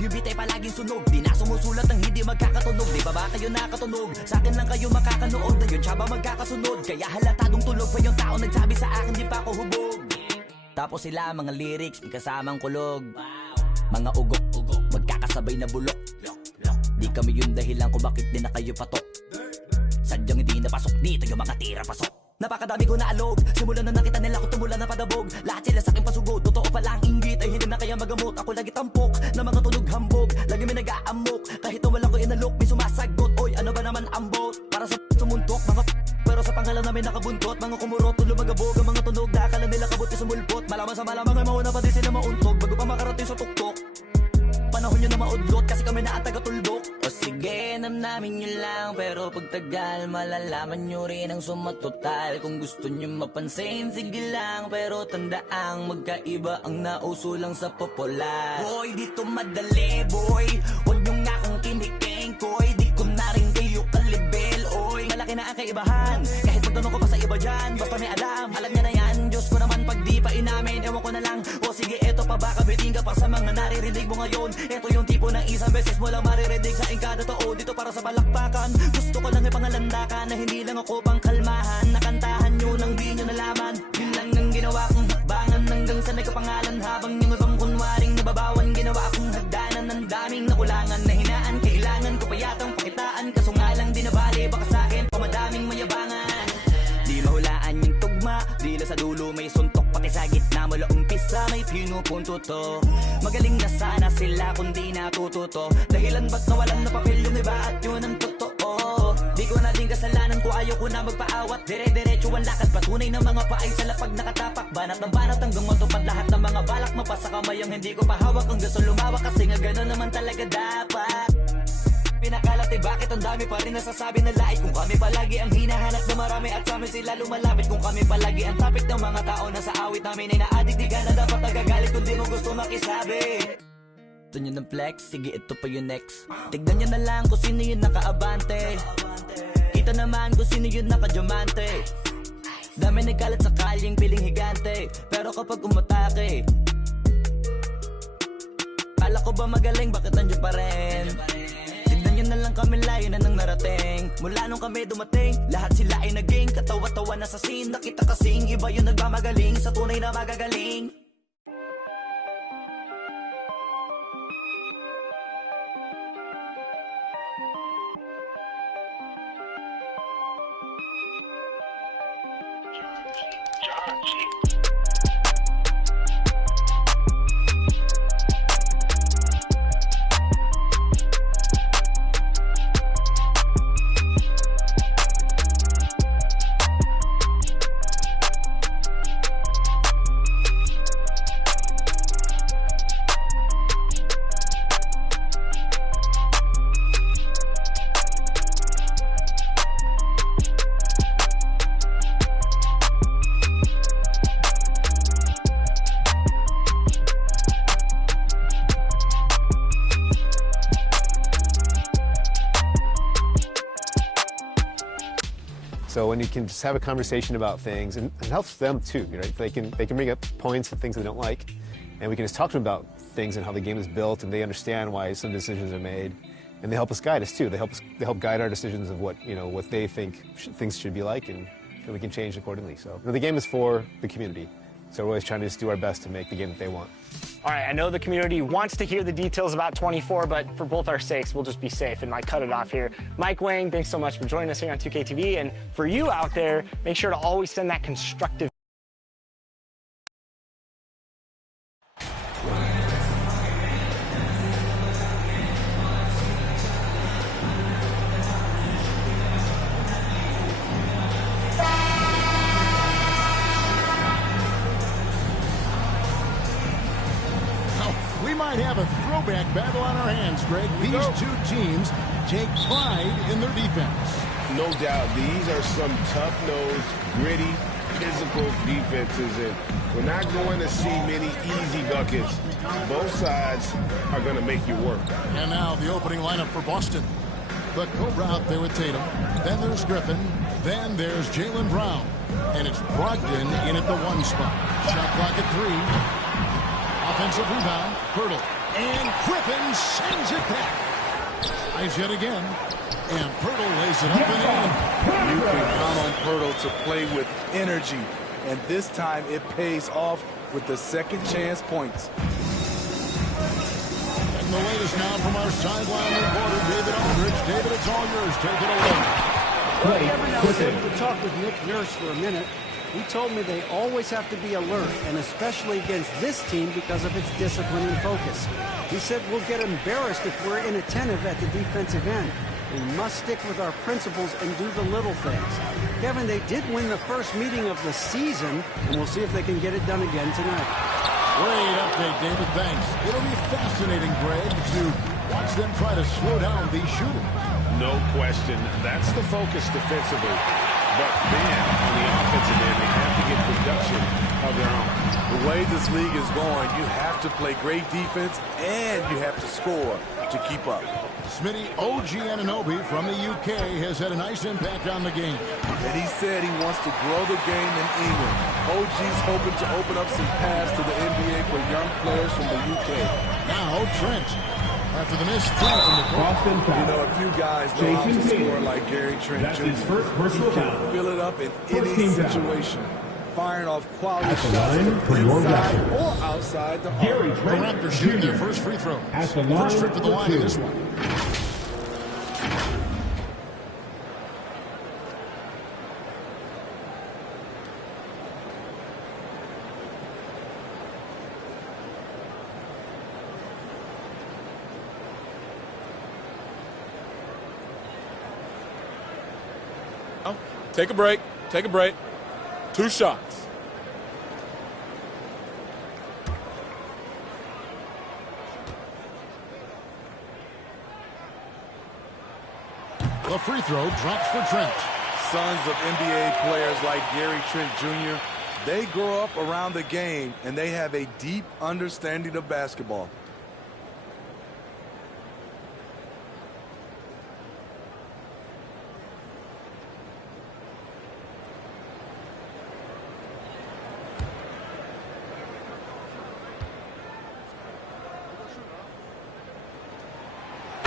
Yung beat ay palaging sunog, di na sumusulat ng hindi magkakatunog. Di ba kayo nakatunog? Sa akin lang kayo makakanood, na yun siya ba magkakasunod? Kaya halatadong tulog pa yung tao nagsabi sa akin di pa ako hubog. Tapos sila mga lyrics, may kasamang kulog. Mga ugok, magkakasabay na bulok. Di kami yung dahilan kung bakit di na kayo patok. Sadyang hindi napasok dito yung mga tira pasok. Napakadami ko na alog, simulan na nakita nila ko tumula na padabog. Lahat sila sa aking pasugod, totoo pala ang inggit ay hindi na kaya magamot. Ako lagi tampok, na mga tunog hambog. Lagi may nag-aamok, kahit wala ko inalok. May sumasagot, oy ano ba naman ang bot? Para sa sumuntok, mga pero sa pangalan namin nakabuntot. Mga kumurot, tulo magabog, ang mga tunog. Dakala nila kabot sa mulpot. Malaman sa malamang ay mauna pa din sila mauntog. Bago pa makarating sa tuktok, panahon nyo na maudlot kasi kami na taga-tuldok. O sige, namnamin nyo lang, pero pagtagal malalaman nyo rin ang sumatotal. Kung gusto nyo mapansin, sige lang, pero tandaang magkaiba ang nauso lang sa popular. Boy, dito madali, boy, huwag nyo nga kang kiniking, koy. Di ko na rin kayo kalibel, oy. Malaki na ang kaibahan, kahit magtanong ko pa sa iba dyan. Basta may alam nyo na yan. Diyos ko naman pag di pa inamin, ewan ko na lang. O sige, eto pa baka biting ka pa sa mga naririnig mo ngayon. Eto yung tipo ng isang beses mo lang maririnig sa engkada totoo. Dito para sa balakpakan, gusto ko lang ipangalandakan na hindi lang ako pang kalmahan. Nakantahan nyo nang di nyo nalaman. Yun lang ang ginawa kong hakbangan hanggang sa nagkapangalan. Habang yung ibang kunwaring nababawan, ginawa akong hagdanan ng daming nakulangan na hinaan. Kailangan ko pa yatang pakitaan, kaso nga lang di nabali. Baka sa akin pamadaming mayabangan. Di mahulaan yung tugma, dila sa dulo may suntok. Pati sa gitna mula umpisa may pinupunto to. Magaling na sana sila kung di natututo. Dahilan ba't nawalan na papel yung iba at yun ang totoo. Di ko na din kasalanan ko, ayaw ko na magpaawat. Dire-diretso ang lakad, patunay ng mga paay sa lapag nakatapak. Banat ng banat hanggang matupad lahat ng mga balak. Mapasa kamay ang hindi ko pahawak. Ang gusto lumawak kasi nga gano'n naman talaga dapat. Pinakalat bakit ang dami pa rin nasasabi na lait. Kung kami palagi ang hinahanap na marami at sa amin sila lumalapit. Kung kami palagi ang topic ng mga tao na sa awit namin ay na-addict. Di ka na dapat nagagalit kung di mo gusto makisabi. Gusto nyo ng flex? Sige ito pa yung next. Tignan nyo na lang kung sino yung nakaabante. Kita naman kung sino yung nakadiamante. Dami nagkalat sa kalyeng piling higante. Pero kapag umatake, kala ko ba magaling, bakit nandiyo pa rin? Tignan nyo na lang kami, layo na nang narating. Mula nung kami dumating, lahat sila ay naging katawa-tawa na sa scene. Nakita kasing iba yung nagmamagaling sa tunay na magagaling. So when you can just have a conversation about things, and it helps them too, right? They can bring up points and things they don't like, and we can just talk to them about things and how the game is built, and they understand why some decisions are made, and they help us guide us too. They help guide our decisions of what what they think things should be like, and we can change accordingly. So the game is for the community, so we're always trying to just do our best to make the game that they want. All right, I know the community wants to hear the details about 24, but for both our sakes, we'll just be safe and cut it off here. Mike Wang, thanks so much for joining us here on 2KTV. And for you out there, make sure to always send that constructive. We might have a throwback battle on our hands, Greg. These two teams take pride in their defense. No doubt. These are some tough-nosed, gritty, physical defenses, and we're not going to see many easy buckets. Both sides are going to make you work. And now the opening lineup for Boston. The Cobra out there with Tatum. Then there's Griffin. Then there's Jaylen Brown. And it's Brogdon in at the 1 spot. Shot clock at 3. Offensive rebound, Pirtle. And Griffin sends it back. Tries yet again. And Pirtle lays it up and in. You can count on Pirtle to play with energy. And this time it pays off with the second chance points. And the latest now from our sideline reporter, David Aldridge. David, it's all yours. Take it away. Well, Kevin, I was able to talk with Nick Nurse for a minute. He told me they always have to be alert, and especially against this team because of its discipline and focus. He said we'll get embarrassed if we're inattentive at the defensive end. We must stick with our principles and do the little things. Kevin, they did win the first meeting of the season, and we'll see if they can get it done again tonight. Great update, David. Thanks. It'll be fascinating, Greg, to watch them try to slow down these shooters. No question. That's the focus defensively. But then, on the offensive end, they have to get production of their own. The way this league is going, you have to play great defense and you have to score to keep up. Smitty, OG Anunoby from the UK has had a nice impact on the game. And he said he wants to grow the game in England. OG's hoping to open up some paths to the NBA for young players from the UK. Now Trent. After the missed three from the Boston You foul. know, a few guys know how to score like Gary Trent That's Jr. his first personal He can foul. fill it up in First any team foul. situation, firing off quality At the shots line for from your inside Raptors. or outside the Gary arc. The Trent Raptors shooting their Jr. first free throw. At the line First trip to the for line in two. this one. Take a break. Take a break. 2 shots. The free throw drops for Trent. Sons of NBA players like Gary Trent Jr., they grow up around the game and they have a deep understanding of basketball.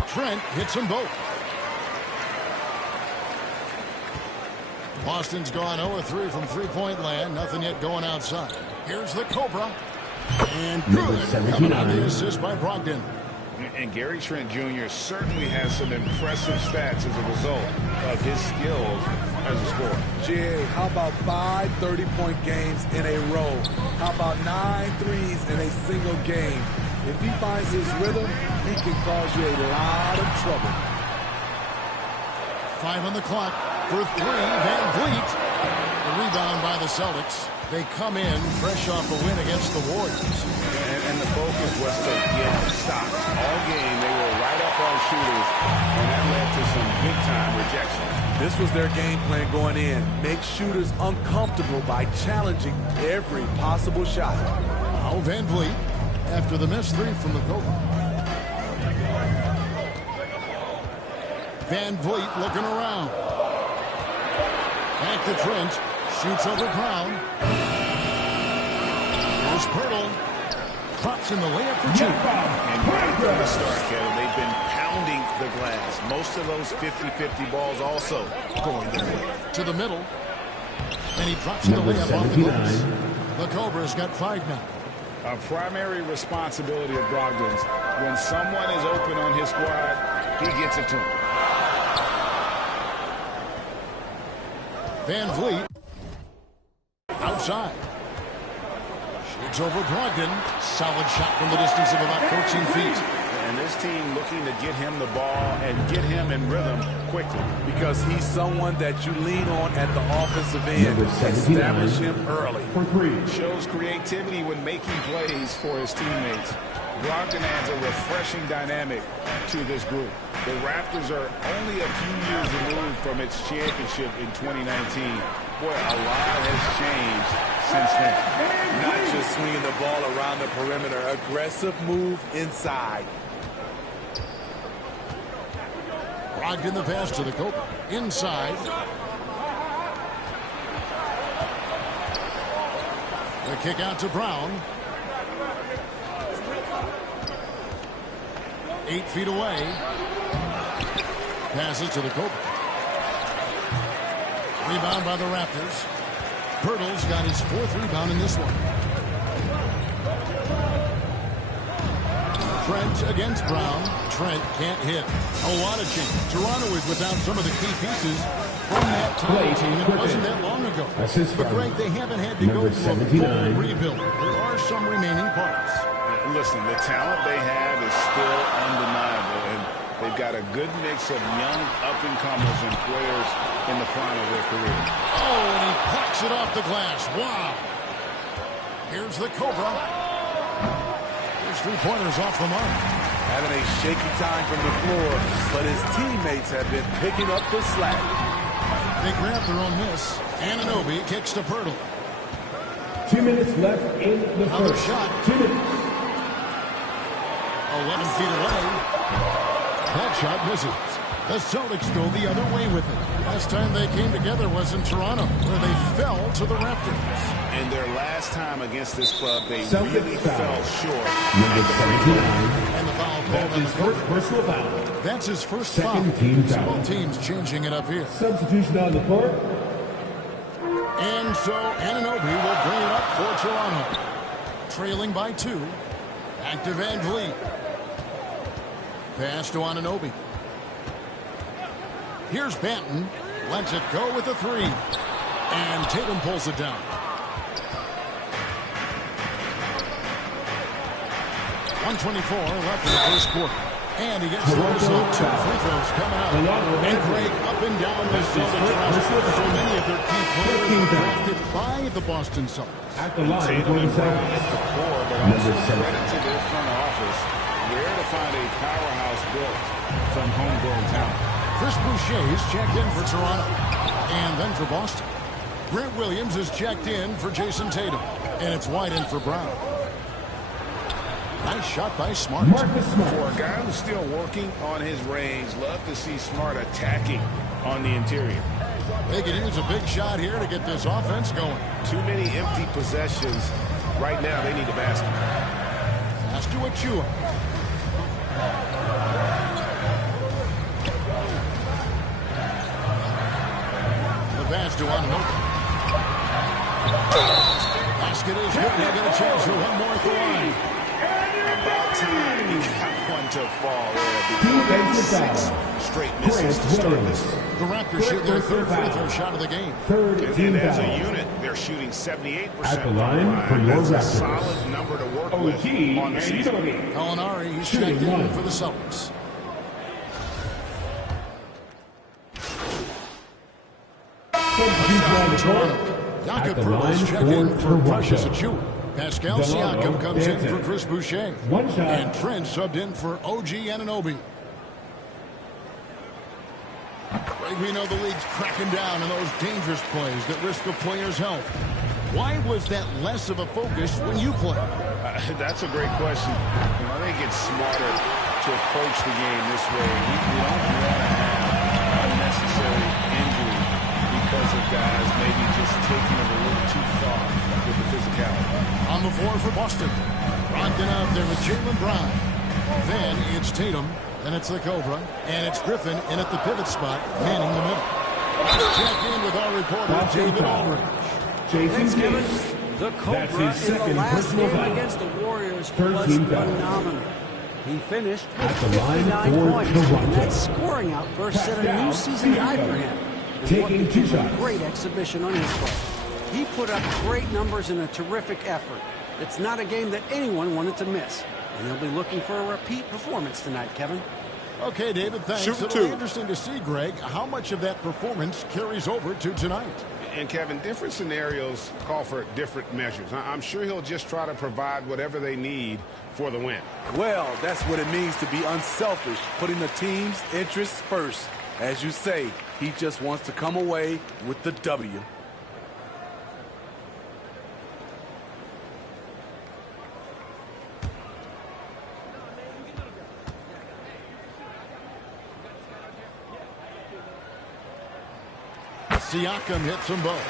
Trent hits them both. Boston's gone 0-3 from three-point land. Nothing yet going outside. Here's the Cobra. And Number good. Coming on 79. the assist by Brogdon. And Gary Trent Jr. certainly has some impressive stats as a result of his skills as a scorer. GA, how about 5 30-point games in a row? How about 9 threes in a single game? If he finds his rhythm, he can cause you a lot of trouble. 5 on the clock for 3. Van Vliet. The rebound by the Celtics. They come in fresh off a win against the Warriors. And the focus was to get stops. All game, they were right up on shooters, and that led to some big-time rejections. This was their game plan going in. Make shooters uncomfortable by challenging every possible shot. Now Van Vliet after the missed 3 from the Cobra. Van Vliet looking around. Back to Trent. Shoots over Brown. Here's Pirtle. Drops in the layup for 2. And right from the start, Kevin, they've been pounding the glass. Most of those 50-50 balls also going their way. To the middle. And he drops in the Number layup off the 79. glass. The Cobra's got 5 now. A primary responsibility of Brogdon's. When someone is open on his squad, he gets it to him. Van Vliet. Outside. Shoots over Brogdon. Solid shot from the distance of about 14 feet. And this team looking to get him the ball and get him in rhythm quickly. Because he's someone that you lean on at the offensive end. Number 79. Establish him early. For 3. Shows creativity when making plays for his teammates. Brogdon adds a refreshing dynamic to this group. The Raptors are only a few years removed from its championship in 2019. Boy, a lot has changed since then. Not just swinging the ball around the perimeter. Aggressive move inside. Brogdon the pass to the Cobra. Inside. The kick out to Brown. 8 feet away. Passes to the Cobra. Rebound by the Raptors. Pirtle's got his 4th rebound in this one. Trent against Brown. Trent can't hit. A lot of change. Toronto is without some of the key pieces from that Toronto team. It wasn't that long ago. But Greg, they haven't had to go through a full rebuild. There are some remaining parts. Listen, the talent they have is still undeniable, and they've got a good mix of young up-and-comers and players in the prime of their career. Oh, and he plucks it off the glass. Wow. Here's the Cobra. His 3-pointers off the mark. Having a shaky time from the floor, but his teammates have been picking up the slack. They grab their own miss. Anunoby kicks to Pirtle. 2 minutes left in the Another first. shot. 2 minutes. 11 feet away. That shot misses. The Celtics go the other way with it. Last time they came together was in Toronto, where they fell to the Raptors. And their last time against this club, they Celtics really foul. fell short. Number 79. And the foul called That's on his the first Cobra. personal foul. That's his first Second foul. team So foul. both teams changing it up here. Substitution on the court. And so Anunoby will bring it up for Toronto. Trailing by 2. Back to Van Vliet. Pass to Anunoby. Here's Banton. Lets it go with the 3. And Tatum pulls it down. 1:24 left in the first quarter. And he gets the whistle. 2 free throws coming up. And Craig up and down the Celtics roster. So many of their key players were drafted by the Boston Celtics. At the line Tatum for the and Brown at Celtics. the core, but Number also 7. credit to their front office. Rare to find a powerhouse built from homegrown talent. Chris Boucher is checked in for Toronto. And then for Boston. Grant Williams is checked in for Jason Tatum. And it's White in for Brown. Nice shot by Smart. Marcus For Smart. a guy who's still working on his range, love to see Smart attacking on the interior. They could use a big shot here to get this offense going. Too many empty possessions. Right now, they need a basket. Pass to Achua. The pass to Anunoby. Basket is good. They'll get a chance for one more at the line. About time he got one to fall there. Defensive Six foul. straight misses to start this. The Raptors shoot their 3rd free throw shot of the game. Third And team as a foul. unit, they're shooting 78% At the from line for your That's a Raptors. solid number to work with OG on the season. Anunoby. Gallinari, he's Shooting checked in one. for the Celtics. Substitution on the Toronto. court. Jakob At the Pertl line is checked in for for Precious Toronto. Achua. Pascal Delano Siakam comes in Banton. for Chris Boucher. One shot. And Trent subbed in for OG Anunoby. Greg, we know the league's cracking down on those dangerous plays that risk a player's health. Why was that less of a focus when you play? That's a great question. I think it's smarter to approach the game this way. We don't want to have unnecessary injury because of guys maybe just taking it a little too far with the physicality. On the floor for Boston. Brogdon out there with Jaylen Brown. Then it's Tatum. Then it's the Cobra. And it's Griffin in at the pivot spot, manning the middle. Let's check in with our reporter, Boston David foul. Aldridge. Jason Thanks, Kevin. Kidd. The That's Cobra his in the second last personal game foul. against the Warriors Third was team foul. phenomenal. He finished with At the line 59 for points. Toronto. And that scoring outburst set a new Pascal season high for him. And Taking what 2 became a shots. great exhibition on his part. He put up great numbers in a terrific effort. It's not a game that anyone wanted to miss. And they'll be looking for a repeat performance tonight, Kevin. Okay, David, thanks. Shooting It'll be two. interesting to see, Greg, how much of that performance carries over to tonight. And Kevin, different scenarios call for different measures. I'm sure he'll just try to provide whatever they need for the win. Well, that's what it means to be unselfish, putting the team's interests first. As you say, he just wants to come away with the W. Siakam hits them both.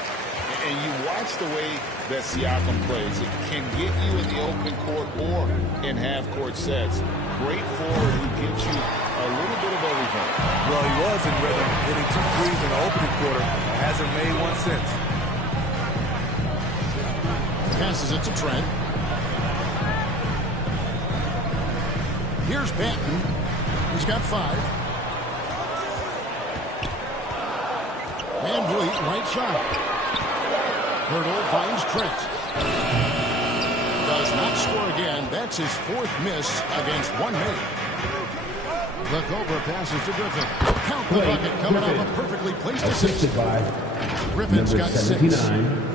And you watch the way that Siakam plays. It can get you in the open court or in half-court sets. Great forward who gives you a little bit of everything. Well, he was in rhythm, hitting 2 threes in the opening quarter. Hasn't made one since. Passes it to Trent. Here's Banton. He's got 5. Van Vliet, right side. Hurdle finds Trent. Does not score again. That's his 4th miss against 1 minute. The Cobra passes to Griffin. Count the bucket coming off a perfectly placed assist. Griffin's got 6.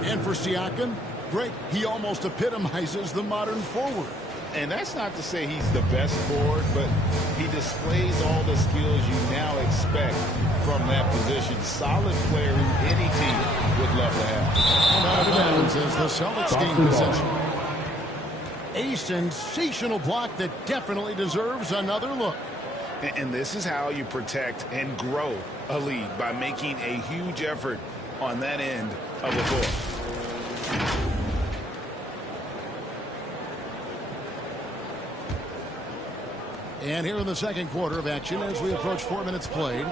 And for Siakam, great. He almost epitomizes the modern forward. And that's not to say he's the best forward, but he displays all the skills you now expect from that position. Solid player who any team would love to have. And out of bounds as the Celtics gain possession. A sensational block that definitely deserves another look. And this is how you protect and grow a lead, by making a huge effort on that end of the floor. And here in the second quarter of action as we approach 4 minutes played.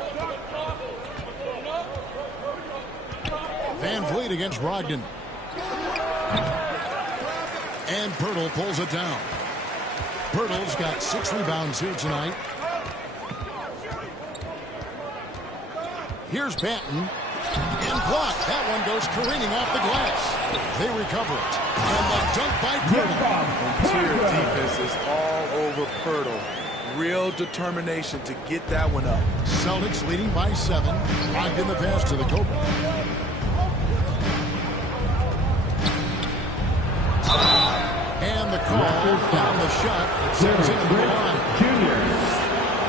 Van Vliet against Brogdon. And Pirtle pulls it down. Pirtle's got 6 rebounds here tonight. Here's Banton. And blocked. That one goes careening off the glass. They recover it. And the dunk by Pirtle. Interior defense is all over Pirtle. Real determination to get that one up. Celtics leading by 7. Locked in the pass to the Cobra. And the call on the shot that sends it to the line.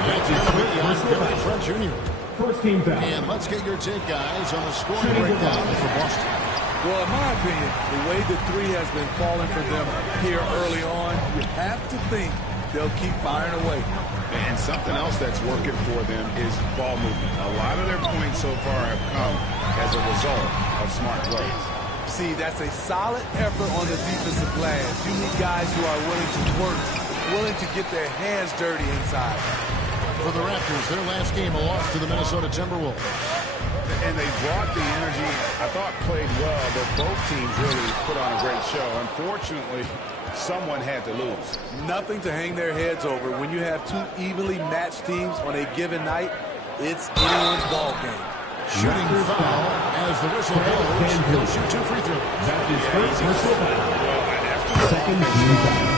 That's going to be on Gary Trent Jr. First team foul. And let's get your take, guys, on the scoring breakdown for Boston. Well, in my opinion, the way the 3 has been falling for them here early on, you have to think they'll keep firing away. And something else that's working for them is ball movement. A lot of their points so far have come as a result of smart plays. See, that's a solid effort on the defensive glass. You need guys who are willing to work, willing to get their hands dirty inside. For the Raptors, their last game, a loss to the Minnesota Timberwolves. And they brought the energy, I thought played well, but both teams really put on a great show. Unfortunately, someone had to lose. Nothing to hang their heads over. When you have 2 evenly matched teams on a given night, it's anyone's ball game. Shooting foul as the whistle blows. He'll shoot 2 free throws. That is first whistle foul. Second team foul.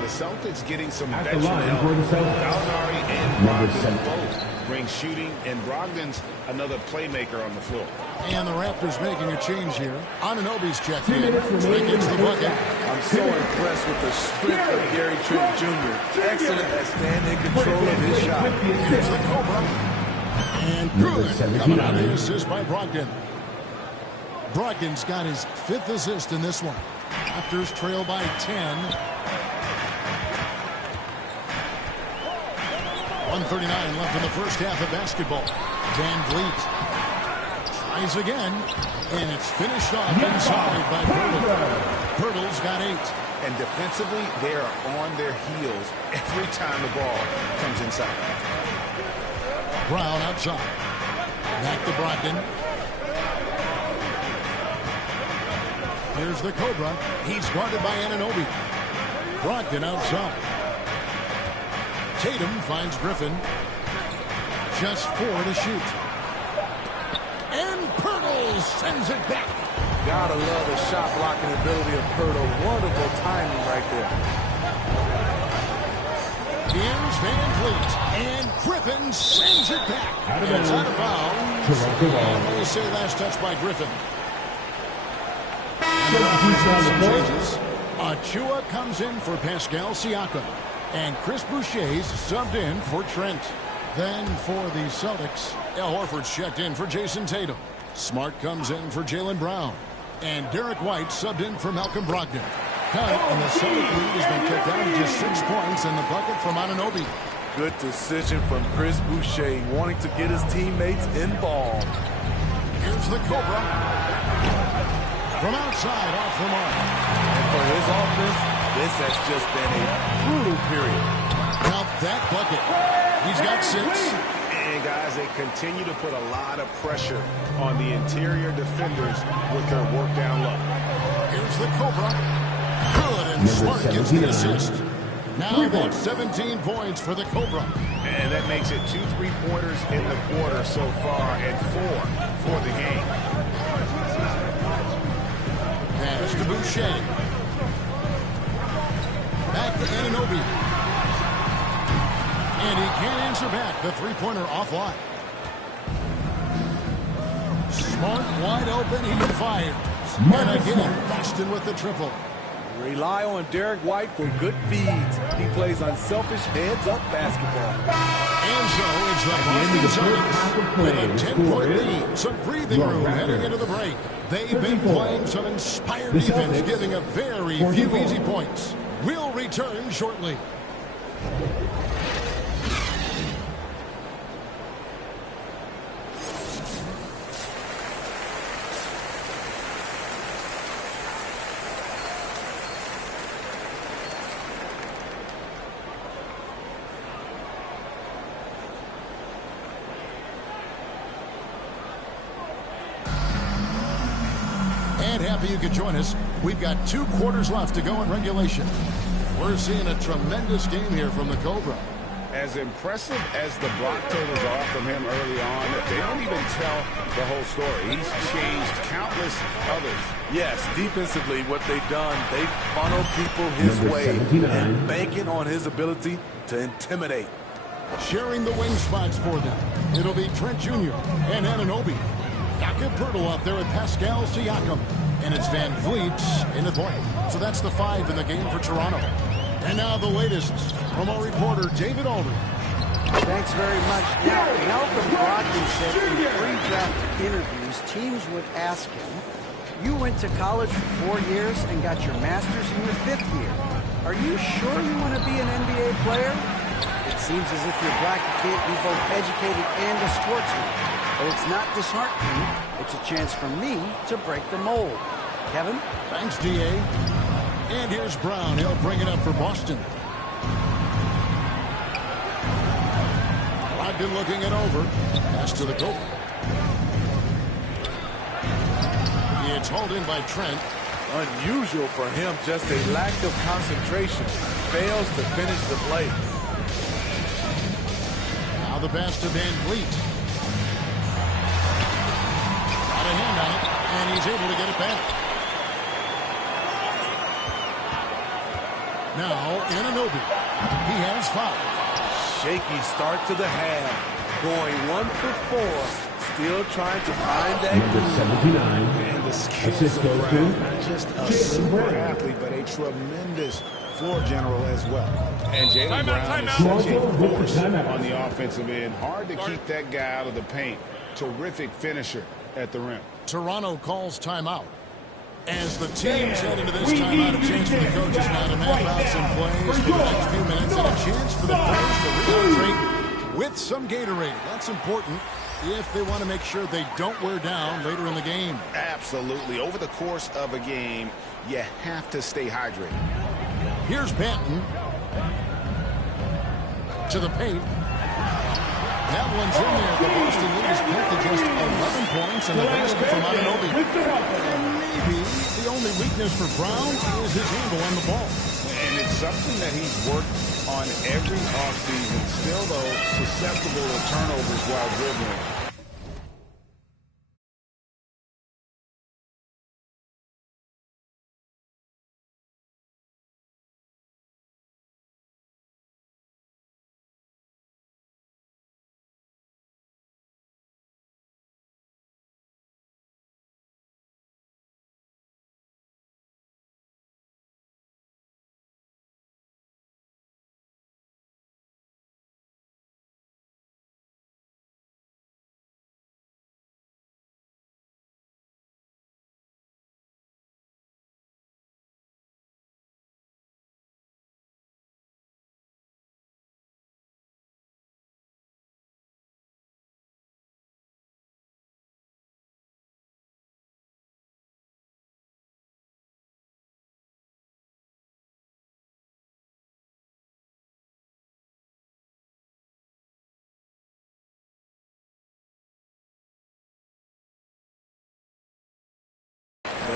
The Celtics getting some At the veteran line help. for the Celtics. Gallinari and Number Brogdon 7. both bring shooting, and Brogdon's another playmaker on the floor. And the Raptors making a change here. Anunoby's checked 2 in. minutes Trey remaining gets in the the bucket. I'm so impressed with the strength of Gary Trent Jr. Excellent at staying in control of his shot. Here's the Cobra. And Number good 79. coming out of the assist by Brogdon. Brogdon's got his 5th assist in this one. Raptors trail by 10. 1:39 left in the first half of basketball. Van Vliet tries again, and it's finished off inside by Pirtle. Pirtle's got 8. And defensively, they are on their heels every time the ball comes inside. Brown outside. Back to Brogdon. Here's the Cobra. He's guarded by Anunoby. Brogdon outside. Tatum finds Griffin. Just 4 to shoot. And Pirtle sends it back. Gotta love the shot blocking ability of Pirtle. Wonderful timing right there. Here's Van Vliet. And Griffin sends it back. Out of And it's out of bounds. bounds. Toronto ball. And we'll say last touch by Griffin. And Substitution on the court. changes. Achua comes in for Pascal Siakam. And Chris Boucher's subbed in for Trent. Then for the Celtics, Al Horford's checked in for Jason Tatum. Smart comes in for Jaylen Brown. And Derek White subbed in for Malcolm Brogdon. Cut, and the Celtic lead has been cut down to just 6 points in the bucket from Anunoby. Good decision from Chris Boucher, wanting to get his teammates involved. Here's the Cobra. From outside, off the mark. And for his offense, this has just been a brutal period. Count that bucket. He's got 6. And guys, they continue to put a lot of pressure on the interior defenders with their work down low. Here's the Cobra. Good, and Smart gets the assist. Now that's 17 points for the Cobra. And that makes it 2 3-pointers in the quarter so far and 4 for the game. Pass to Boucher. Back to Anunoby. And he can't answer back. The three-pointer offline. Smart wide open. He fires. And again, Boston with the triple. Rely on Derek White for good feeds. He plays unselfish heads-up basketball. And so it's the Boston Celtics with a 10-point lead. Some breathing room heading into the break. They've been playing some inspired defense, giving a very few easy points. We'll return shortly. And happy you could join us. We've got 2 quarters left to go in regulation. We're seeing a tremendous game here from the Cobra. As impressive as the block totals are from him early on, they don't even tell the whole story. He's changed countless others. Yes, defensively, what they've done, they funnel people his way and banking on his ability to intimidate. Sharing the wing spots for them. It'll be Trent Jr. and Anunoby. Jakob Poeltl out there with Pascal Siakam. And it's Van Vliet in the point. So that's the 5 in the game for Toronto. And now the latest from our reporter, David Aldridge. Thanks very much. Now, Malcolm Brogdon said in pre-draft interviews, teams would ask him, you went to college for 4 years and got your master's in your 5th year. Are you sure you want to be an NBA player? It seems as if you're black, you can't be both educated and a sportsman. But it's not disheartening. It's a chance for me to break the mold. Kevin? Thanks, D.A. And here's Brown. He'll bring it up for Boston. Brogdon looking it over. Pass to the goal. It's hauled in by Trent. Unusual for him, just a lack of concentration. Fails to finish the play. Now the pass to Van Vliet. Got a hand on it, and he's able to get it back. Now, Anunoby. He has 5. Shaky start to the half. Going 1 for 4. Still trying to find that Number 79. And the skills of Brown. Not just a super athlete, but a tremendous floor general as well. And Jaylen Brown is such a force on the offensive end. Hard to keep that guy out of the paint. Terrific finisher at the rim. Toronto calls timeout. As the teams head into this timeout, a chance for the coaches now to map out some plays for the next few minutes and a chance for the players to rehydrate with some Gatorade. That's important if they want to make sure they don't wear down later in the game. Absolutely. Over the course of a game, you have to stay hydrated. Here's Banton. To the paint. That one's in there. The Boston lead is cut to just 11 points, and the basket from Anunoby. And maybe the only weakness for Brown is his handle on the ball. And it's something that he's worked on every offseason. Still, though, susceptible to turnovers while dribbling.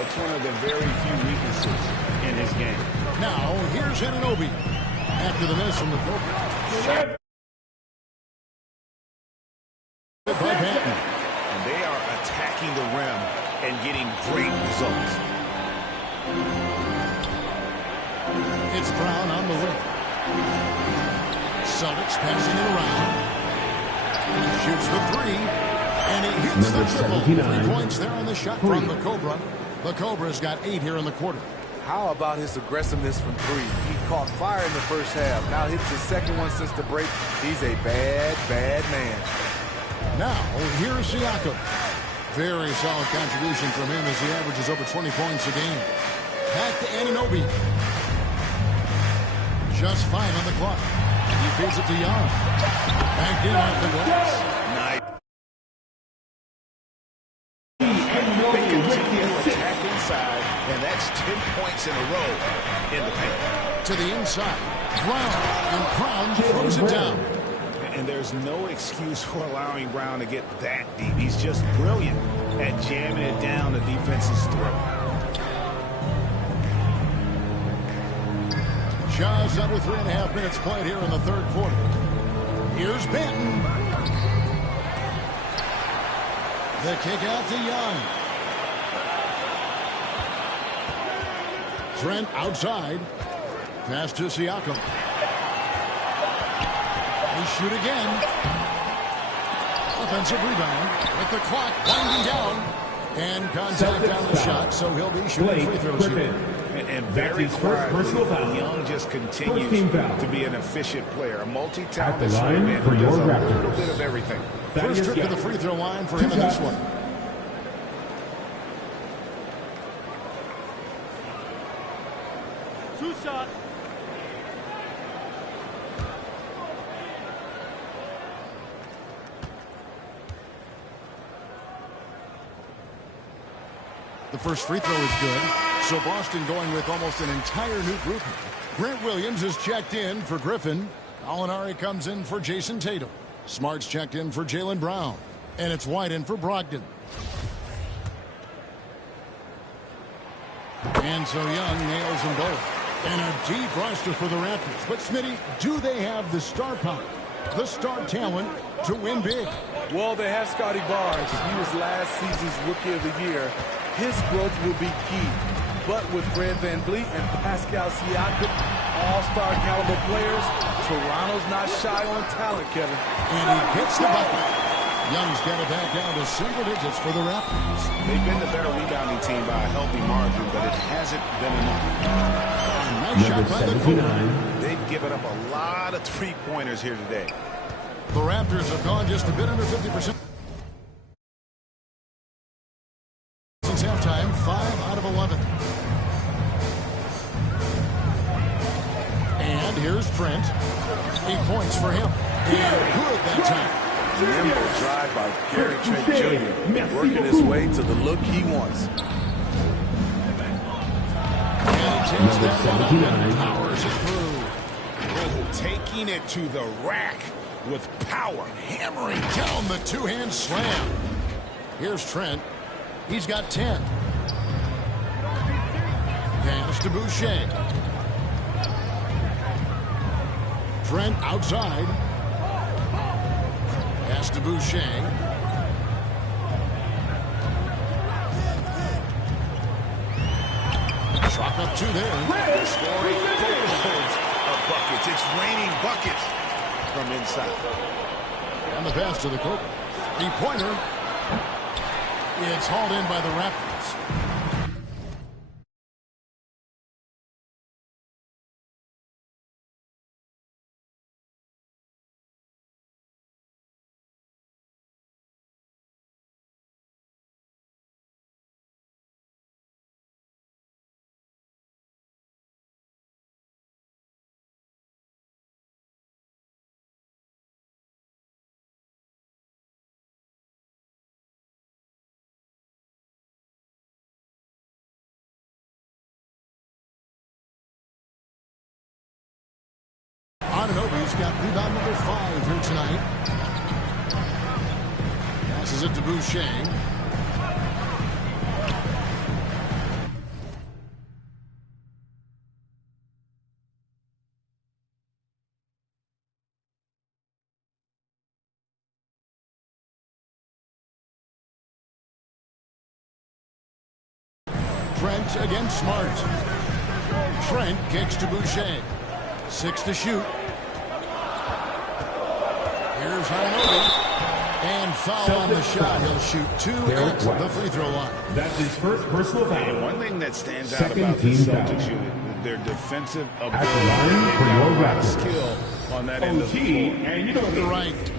it's one of the very few weaknesses in his game. Now, here's Anunoby. After the miss from the Cobra. By Banton. And they are attacking the rim and getting great results. It's Brown on the wing. Celtics passing it around. Shoots the three. And he hits the triple. 3 points there on the shot from the Cobra. The Cobra's got 8 here in the quarter. How about his aggressiveness from 3? He caught fire in the first half. Now hits his second one since the break. He's a bad, bad man. Now, here's Siakam. Very solid contribution from him as he averages over 20 points a game. Back to Anunoby. Just 5 on the clock. He feeds it to Young. Back in off the glass. Nice. They continue to attack inside, and that's 10 points in a row in the paint. To the inside. Brown. And Brown throws it down. And there's no excuse for allowing Brown to get that deep. He's just brilliant at jamming it down the defense's throat. Just under 3.5 minutes played here in the third quarter. Here's Banton. The kick out to Young. Trent outside. Pass to Siakam. They shoot again. Offensive rebound with the clock winding down. And contact on the shot, so he'll be shooting free throws here. And very quietly, Young just continues to be an efficient player, a multi-talented man who does a little bit of everything. First trip to the free throw line for him in this one. Two shots. The first free throw is good. So Boston going with almost an entire new group. Grant Williams is checked in for Griffin. Gallinari comes in for Jason Tatum. Smart's checked in for Jaylen Brown. And it's White in for Brogdon. And so Young nails them both. And a deep roster for the Raptors. But Smitty, do they have the star power, the star talent to win big? Well, they have Scotty Barnes. He was last season's Rookie of the Year. His growth will be key. But with Fred VanVleet and Pascal Siakam, all-star caliber players, Toronto's not shy on talent, Kevin. And he gets the bucket. Young's got it back down to single digits for the Raptors. They've been the better rebounding team by a healthy margin, but it hasn't been enough. Nice shot by the Cobra. They've given up a lot of three-pointers here today. The Raptors have gone just a bit under 50%. Since halftime, 5 out of 11. And here's Trent. 8 points for him. And good that time. Nimble drive by Gary Trent Jr. Working his way to the look he wants. And he takes that one up and powers it through. Oh, taking it to the rack with power. Hammering down the two-hand slam. Here's Trent. He's got 10. Pass to Boucher. Trent outside. Pass to Boucher. Chalk up 2 there. The story holds of buckets. It's raining buckets from inside. And the pass to the Cobra. 3-pointer. It's hauled in by the Raptors. Anunoby's got rebound number 5 here tonight. Passes it to Boucher. Trent against Smart. Trent kicks to Boucher. 6 to shoot. Here's Anunoby. And foul on the shot. He'll shoot 2 at the free throw line. That's his first personal foul. And one thing that stands out Second about the team Celtics foul. unit, their defensive At ability. the line They've for got your a lot of Raptors. skill on that end of the OT, floor. and you know To the right.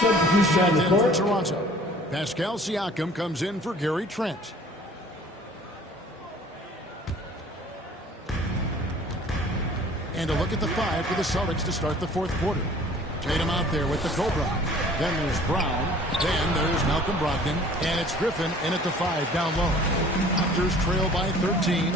substitution on In the for court. Toronto. Pascal Siakam comes in for Gary Trent. And a look at the 5 for the Celtics to start the fourth quarter. Tatum out there with the Cobra. Then there's Brown. Then there's Malcolm Brogdon. And it's Griffin in at the 5 down low. Raptors trail by 13.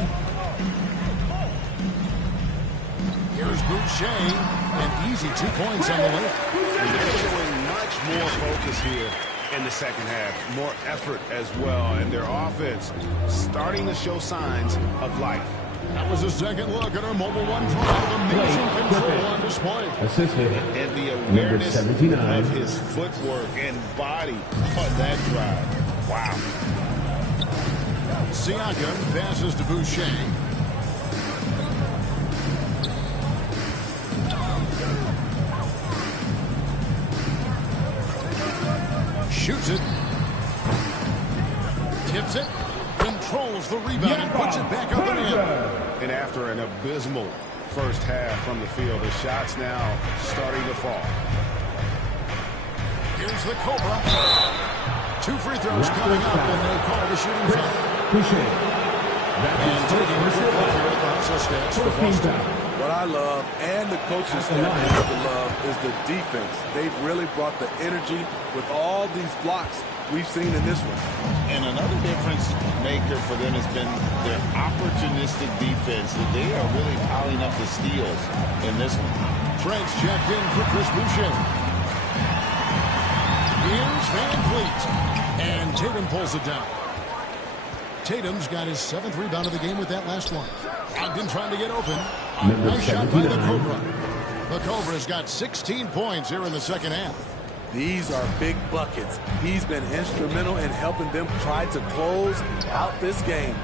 Here's Boucher. An easy 2 points on the layup. They're showing much more focus here in the second half. More effort as well. And their offense starting to show signs of life. That was a second look at our Mobile One Drive. Amazing control on display. Assisted. And the Number awareness 79. of his footwork and body on that drive. Wow. Siakam passes to Boucher. Shoots it. Tips it. Controls the rebound and puts it back up and in. And after an abysmal first half from the field, the shots now starting to fall. Here's the Cobra. 2 free throws coming up, and they'll call the shooting foul. Boucher. That's And his taking first the personal foul here at the foul. Hustle Stats for 14 Boston. foul. What I love, and the coaching staff has to love, is the defense. They've really brought the energy with all these blocks we've seen in this one. And another difference maker for them has been their opportunistic defense. That they are really piling up the steals in this one. Trent's checked in for Chris Boucher. Here's Van Vliet. And Tatum pulls it down. Tatum's got his 7th rebound of the game with that last one. Ogden trying to get open. Number Nice shot by the 79. Cobra. The Cobra's got 16 points here in the second half. These are big buckets. He's been instrumental in helping them try to close out this game.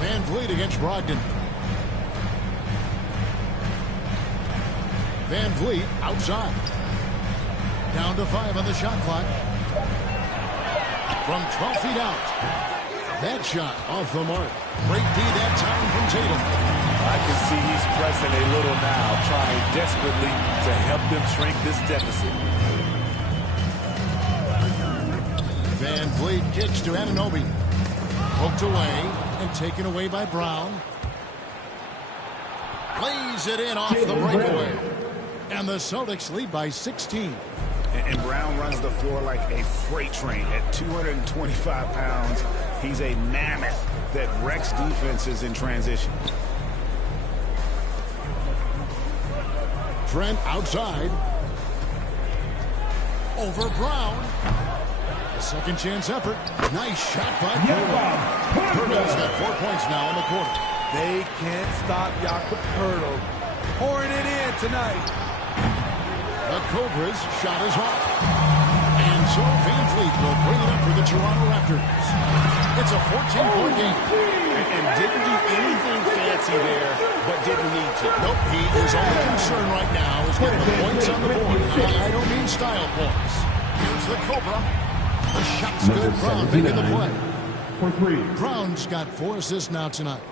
Van Vliet against Brogdon. Van Vliet outside. Down to 5 on the shot clock. From 12 feet out. That shot off the mark. Great D that time from Tatum. I can see he's pressing a little now, trying desperately to help them shrink this deficit. Van Vliet kicks to Anunoby. Poked away and taken away by Brown. Plays it in off the breakaway. And the Celtics lead by 16. And Brown runs the floor like a freight train at 225 pounds. He's a mammoth that wrecks defenses in transition. Trent outside. Over Brown. A second chance effort. Nice shot by Poeltl. Poeltl's got 4 points now in the quarter. They can't stop Jakob Poeltl. Pouring it in tonight. The Cobras shot is off. And so Van Vliet will bring it up for the Toronto Raptors. It's a 14-point game. And didn't do anything fancy there, but didn't need to. Nope, his only concern right now is getting the points on the board. I don't mean style points. Here's the Cobra. The shot's good. Brown making the play. For 3. Brown's got 4 assists now tonight.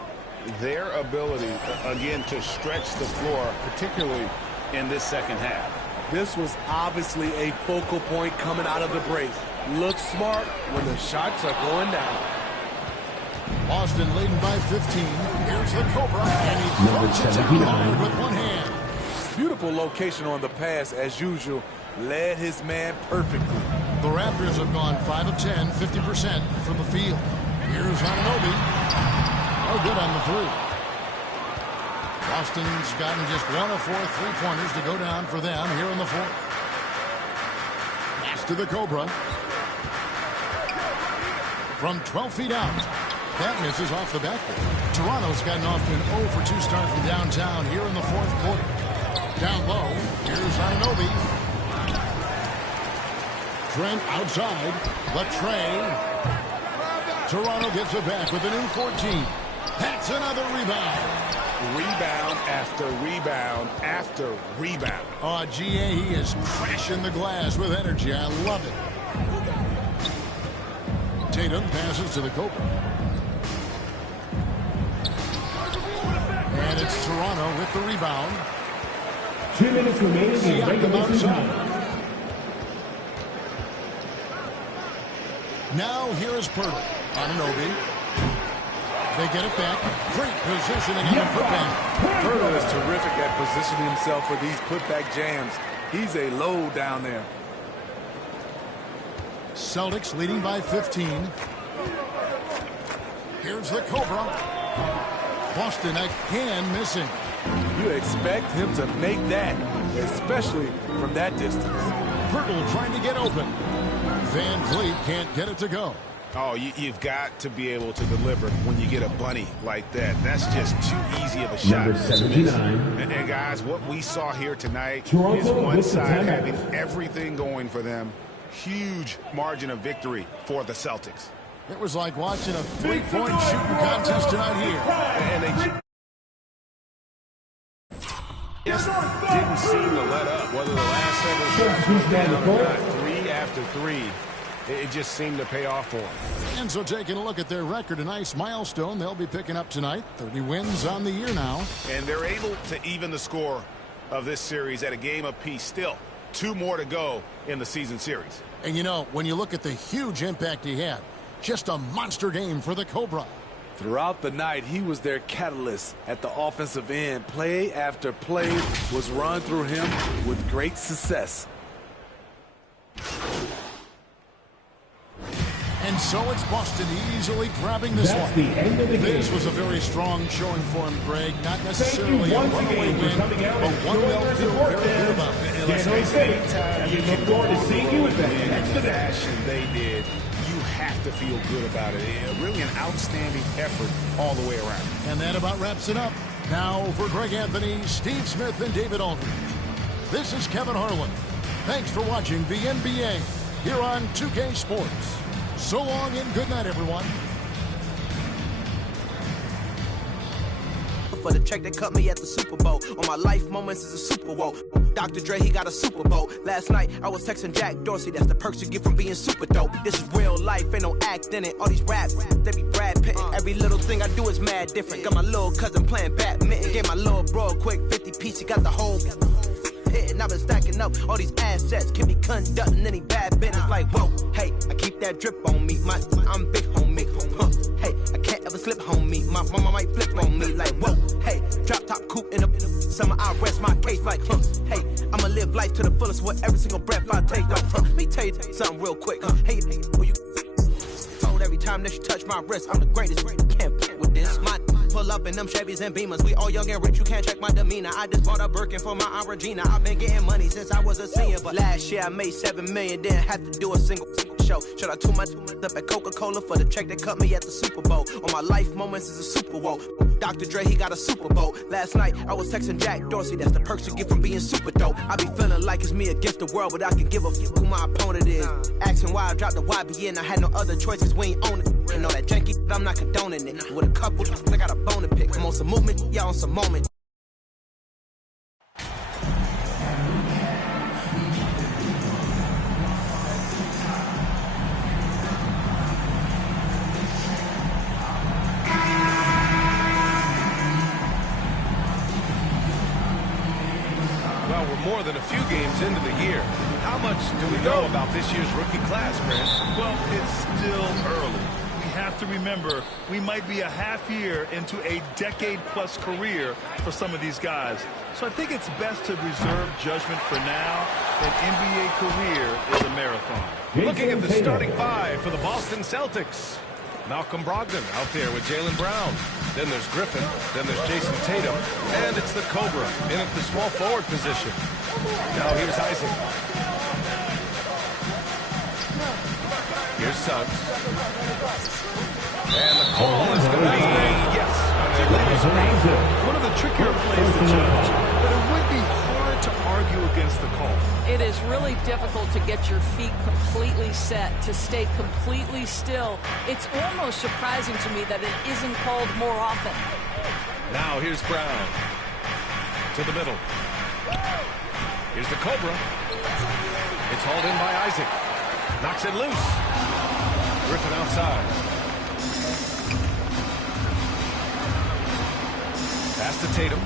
Their ability, again, to stretch the floor, particularly in this second half. This was obviously a focal point coming out of the break. Look smart when the shots are going down. Boston leading by 15. Here's the Cobra. And he Number throws it 79. down with one hand. Beautiful location on the pass, as usual. Led his man perfectly. The Raptors have gone 5 of 10, 50% from the field. Here's Anunoby. No good on the 3. Boston's gotten just 1 of 4 3-pointers to go down for them here in the 4th. Pass to the Cobra. From 12 feet out. That misses off the backboard. Toronto's gotten off to an 0 for 2 start from downtown here in the fourth quarter. Down low, here's Anunoby. Trent outside. Latrey. Toronto gets it back with a new 14. That's another rebound. Rebound after rebound after rebound. Oh, GA, he is crashing the glass with energy. I love it. Tatum passes to the Cobra. And it's Toronto with the rebound. 2 minutes remaining in regulation time. Now here is Pirtle. Anunoby. They get it back. Great positioning in the putback. Pirtle is terrific at positioning himself for these putback jams. He's a load down there. Celtics leading by 15. Here's the Cobra. Boston again missing. You expect him to make that, especially from that distance. Pirtle trying to get open. Van Vliet can't get it to go. Oh, you've got to be able to deliver when you get a bunny like that. That's just too easy of a shot. Number 79. And guys, what we saw here tonight Toronto is one with the side timeout. having everything going for them. Huge margin of victory for the Celtics. It was like watching a three-point shooting contest tonight here. And they just didn't seem to let up, whether the last several shots were down or not. 3 after 3. It just seemed to pay off for them. And so taking a look at their record, a nice milestone they'll be picking up tonight. 30 wins on the year now. And they're able to even the score of this series at a game apiece. Still, 2 more to go in the season series. And you know, when you look at the huge impact he had, just a monster game for the Cobra. Throughout the night, he was their catalyst at the offensive end. Play after play was run through him with great success. And so it's Boston easily grabbing this That's one. the end of the This game. was a very strong showing for him, Greg. Not necessarily a once runaway again for win, coming out but and one showing they'll their feel support very good about. And let's San face Jose. it, anytime And you we can look forward to seeing you at the win next in the event. fashion they did, you have to feel good about it. Really an outstanding effort all the way around. And that about wraps it up. Now for Greg Anthony, Steve Smith, and David Aldridge. This is Kevin Harlan. Thanks for watching the NBA here on 2K Sports. So long and good night, everyone. For the check that cut me at the Super Bowl. On my life moments is a Super Bowl. Dr. Dre, he got a Super Bowl. Last night, I was texting Jack Dorsey. That's the perks you get from being super dope. This is real life, ain't no act in it. All these raps, they be Brad Pitt. Every little thing I do is mad different. Got my little cousin playing badminton. Gave my little bro a quick 50 piece. He got the whole hit. And I've been stacking up all these assets. Can be conducting any bad business. Like, whoa, hey, I keep that drip on me. I'm big homie. Huh, hey, I can't ever slip homie. My mama might flip on me. Like, whoa, hey, drop top coupe in the summer. I rest my case like, hey, I'ma live life to the fullest with every single breath I take. Let me tell you something real quick. Hey, who you told every time that you touch my wrist, I'm the greatest. Can't play with this. My pull up in them Chevys and Beamers. We all young and rich, you can't check my demeanor. I just bought a Birkin for my Aunt Regina. I've been getting money since I was a senior, but last year I made $7 million, didn't have to do a single show. Should I tune my up at Coca-Cola for the check that cut me at the Super Bowl? On my life moments is a Super Bowl. Dr. Dre, he got a Super Bowl. Last night I was texting Jack Dorsey. That's the perks you get from being super dope. I be feeling like it's me against the world, but I can give a fuck who my opponent is. Asking why I dropped the YBN, I had no other choices. We ain't own it. You know that janky, I'm not condoning it. With a couple, I got a bone to pick. I'm on some movement, yeah, on some moment. Well, we're more than a few games into the year. How much do we know about this year's rookie class, Grant? Well, it's still early. We have to remember we might be a half year into a decade-plus career for some of these guys. So I think it's best to reserve judgment for now. An NBA career is a marathon. Looking at the starting 5 for the Boston Celtics. Malcolm Brogdon out there with Jaylen Brown. Then there's Griffin. Then there's Jason Tatum. And it's the Cobra in at the small forward position. Now here's Isaac. Here's Suggs. And the call is great. One of the trickier plays to judge, but it would be hard to argue against the call. It is really difficult to get your feet completely set, to stay completely still. It's almost surprising to me that it isn't called more often. Now here's Brown. To the middle. Here's the Cobra. It's hauled in by Isaac. Knocks it loose. Griffin outside. Pass to Tatum.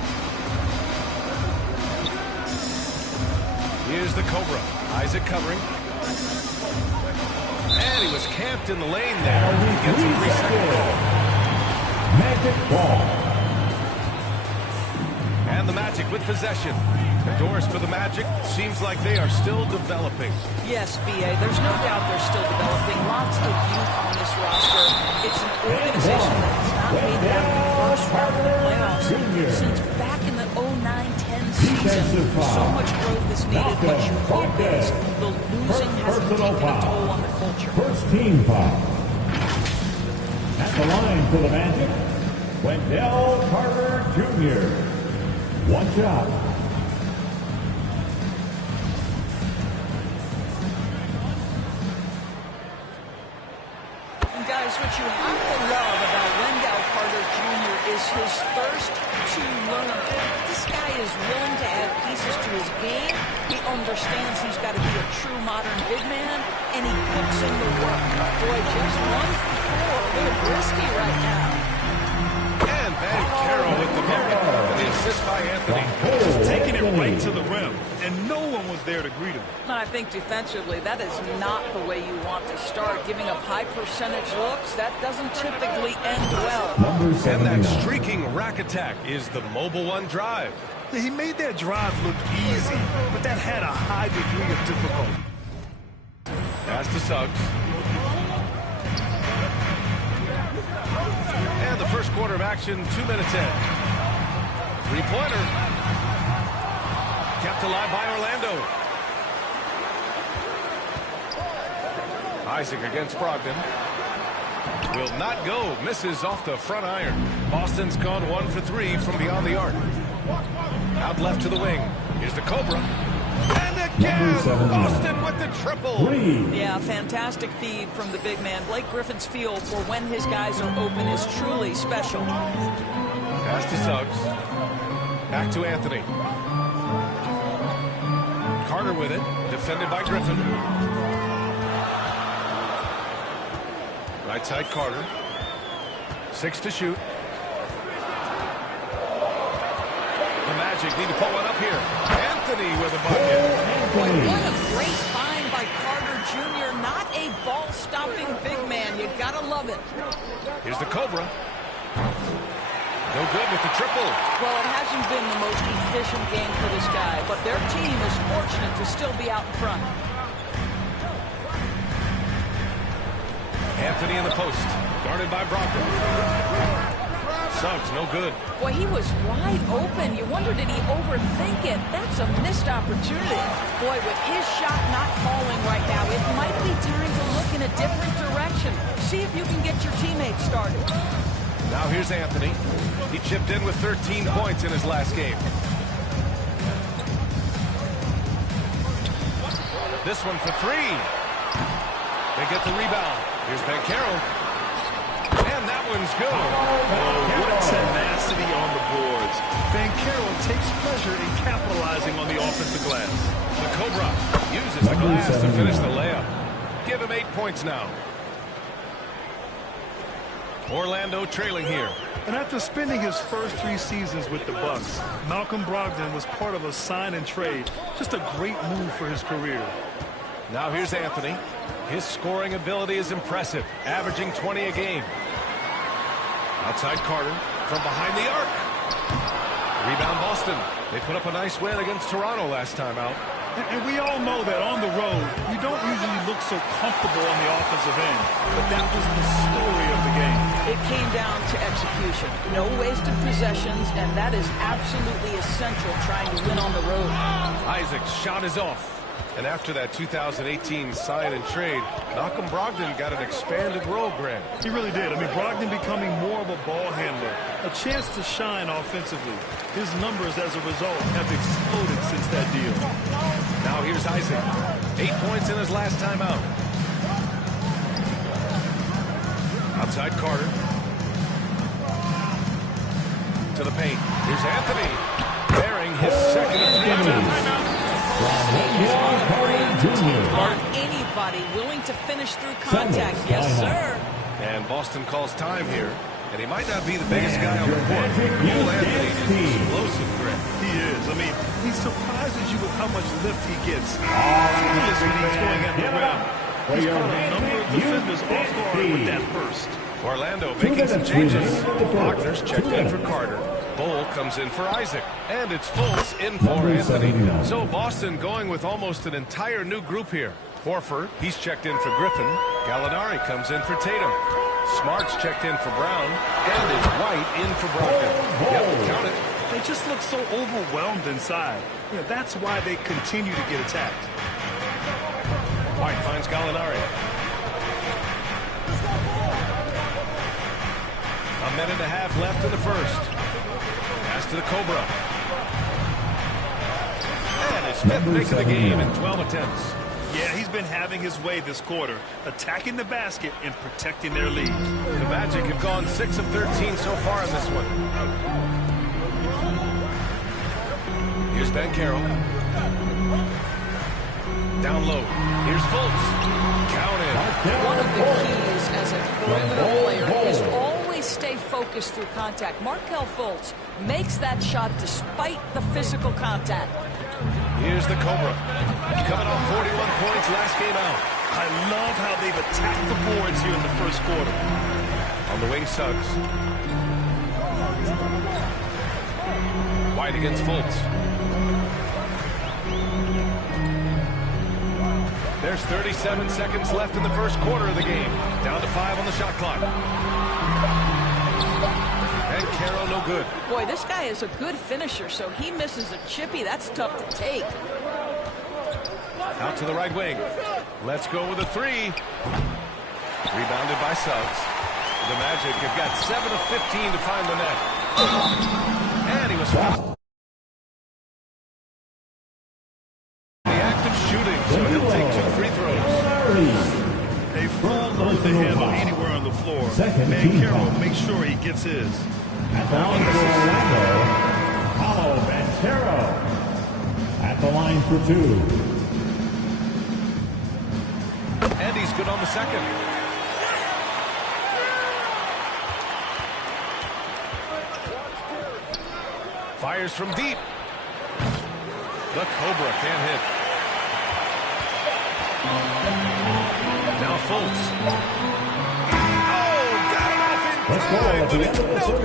Here's the Cobra. Isaac covering. And he was camped in the lane there. He gets a 3-second ball. Magic ball. And the Magic with possession. The doors for the Magic seems like they are still developing. Yes, B.A., there's no doubt they're still developing. Lots of youth on this roster. It's an organization that has not made it out of the first round of the playoffs since back in the 09-10 season. So much growth is needed. What you hope is the losing hasn't taken a toll on the culture. First team foul. At the line for the Magic, Wendell Carter Jr. One shot. And guys, what you have to love about Wendell Carter Jr. is his thirst to learn. This guy is willing to add pieces to his game. He understands he's got to be a true modern big man, and he puts in the work. Boy, just 1 for 4. A little risky right now. And Banchero with the bucket. And the assist by Anthony. Just taking it right to the rim, and no one was there to greet him. I think defensively, that is not the way you want to start. Giving up high percentage looks, that doesn't typically end well. And that streaking rack attack is the Mobile One drive. He made that drive look easy, but that had a high degree of difficulty. Pass to Suggs. And the first quarter of action, 2 minutes in. Three-pointer. Kept alive by Orlando. Isaac against Brogdon. Will not go. Misses off the front iron. Boston's gone 1 for 3 from beyond the arc. Out left to the wing. Here's the Cobra. And again, Boston with the triple. Yeah, fantastic feed from the big man. Blake Griffin's feel for when his guys are open is truly special. Pass to Suggs. Back to Anthony. Carter with it. Defended by Griffin. Right side Carter. 6 to shoot. The Magic need to pull one up here. Anthony with a bucket. Boy, what a great find by Carter Jr. Not a ball-stopping big man. You gotta love it. Here's the Cobra. No good with the triple. Well, it hasn't been the most efficient game for this guy, but their team is fortunate to still be out in front. Anthony in the post. Guarded by Brogdon. Suggs, no good. Boy, he was wide open. You wonder, did he overthink it? That's a missed opportunity. Boy, with his shot not falling right now, it might be time to look in a different direction. See if you can get your teammates started. Now here's Anthony. He chipped in with 13 points in his last game. This one for 3. They get the rebound. Here's Banchero. And that one's good. Oh, what tenacity on the boards. Banchero takes pleasure in capitalizing on the offensive glass. The Cobra uses the glass to finish the layup. Give him 8 points now. Orlando trailing here. And after spending his first 3 seasons with the Bucks, Malcolm Brogdon was part of a sign and trade. Just a great move for his career. Now here's Anthony. His scoring ability is impressive, averaging 20 a game. Outside Carter from behind the arc. Rebound Boston. They put up a nice win against Toronto last time out. And we all know that on the road, you don't usually look so comfortable on the offensive end. But that was the story of the game. It came down to execution. No wasted possessions, and that is absolutely essential trying to win on the road. Isaac's shot is off. And after that 2018 sign and trade, Malcolm Brogdon got an expanded role, Grant. He really did. I mean, Brogdon becoming more of a ball handler, a chance to shine offensively. His numbers as a result have exploded since that deal. Now here's Isaac. 8 points in his last time out. Outside Carter. To the paint. Here's Anthony. Bearing his second timeout. Anybody willing to finish through contact? Yes, sir. And Boston calls time here. And he might not be the biggest guy on the court. Cole Anthony is explosive, Grant. He is. I mean, he surprises you with how much lift he gets. Fearless when he's going at the rim. He's caught a number of defenders off guard with that burst. Orlando making some changes. Wagner's checked in for Carter. Bull comes in for Isaac. And it's Fultz in for Anthony. So Boston going with almost an entire new group here. Horford, he's checked in for Griffin. Gallinari comes in for Tatum. Smart's checked in for Brown. And it's White in for Brogdon. Yep, count it. They just look so overwhelmed inside. You know, that's why they continue to get attacked. White finds Gallinari. A minute and a half left in the first. Pass to the Cobra. And his fifth make of the game in 12 attempts. Yeah, he's been having his way this quarter, attacking the basket and protecting their lead. The Magic have gone 6 of 13 so far in this one. Here's Banchero. Down low. Here's Fultz. Count it. One of the keys as a perimeter player is always stay focused through contact. Markelle Fultz makes that shot despite the physical contact. Here's the Cobra. Coming off 41 points last game out. I love how they've attacked the boards here in the first quarter. On the wing, Suggs. White against Fultz. There's 37 seconds left in the first quarter of the game. Down to 5 on the shot clock. And Carroll no good. Boy, this guy is a good finisher, so he misses a chippy. That's tough to take. Out to the right wing. Let's go with a three. Rebounded by Suggs. The Magic have got 7 of 15 to find the net. And he was fouled. The act of shooting, so he'll take 2 free throws. A full load to handle anywhere on the floor. Banchero makes sure he gets his. At the line for Orlando, Paolo Banchero. At the line for 2. And he's good on the second. Fires from deep. The Cobra can't hit. Now Fultz. Time, but it's no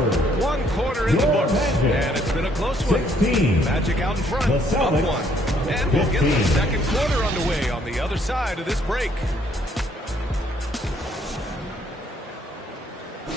good. 1 quarter in the books, and it's been a close one. 16. Magic out in front, up 1. And we'll get the second quarter underway on the other side of this break.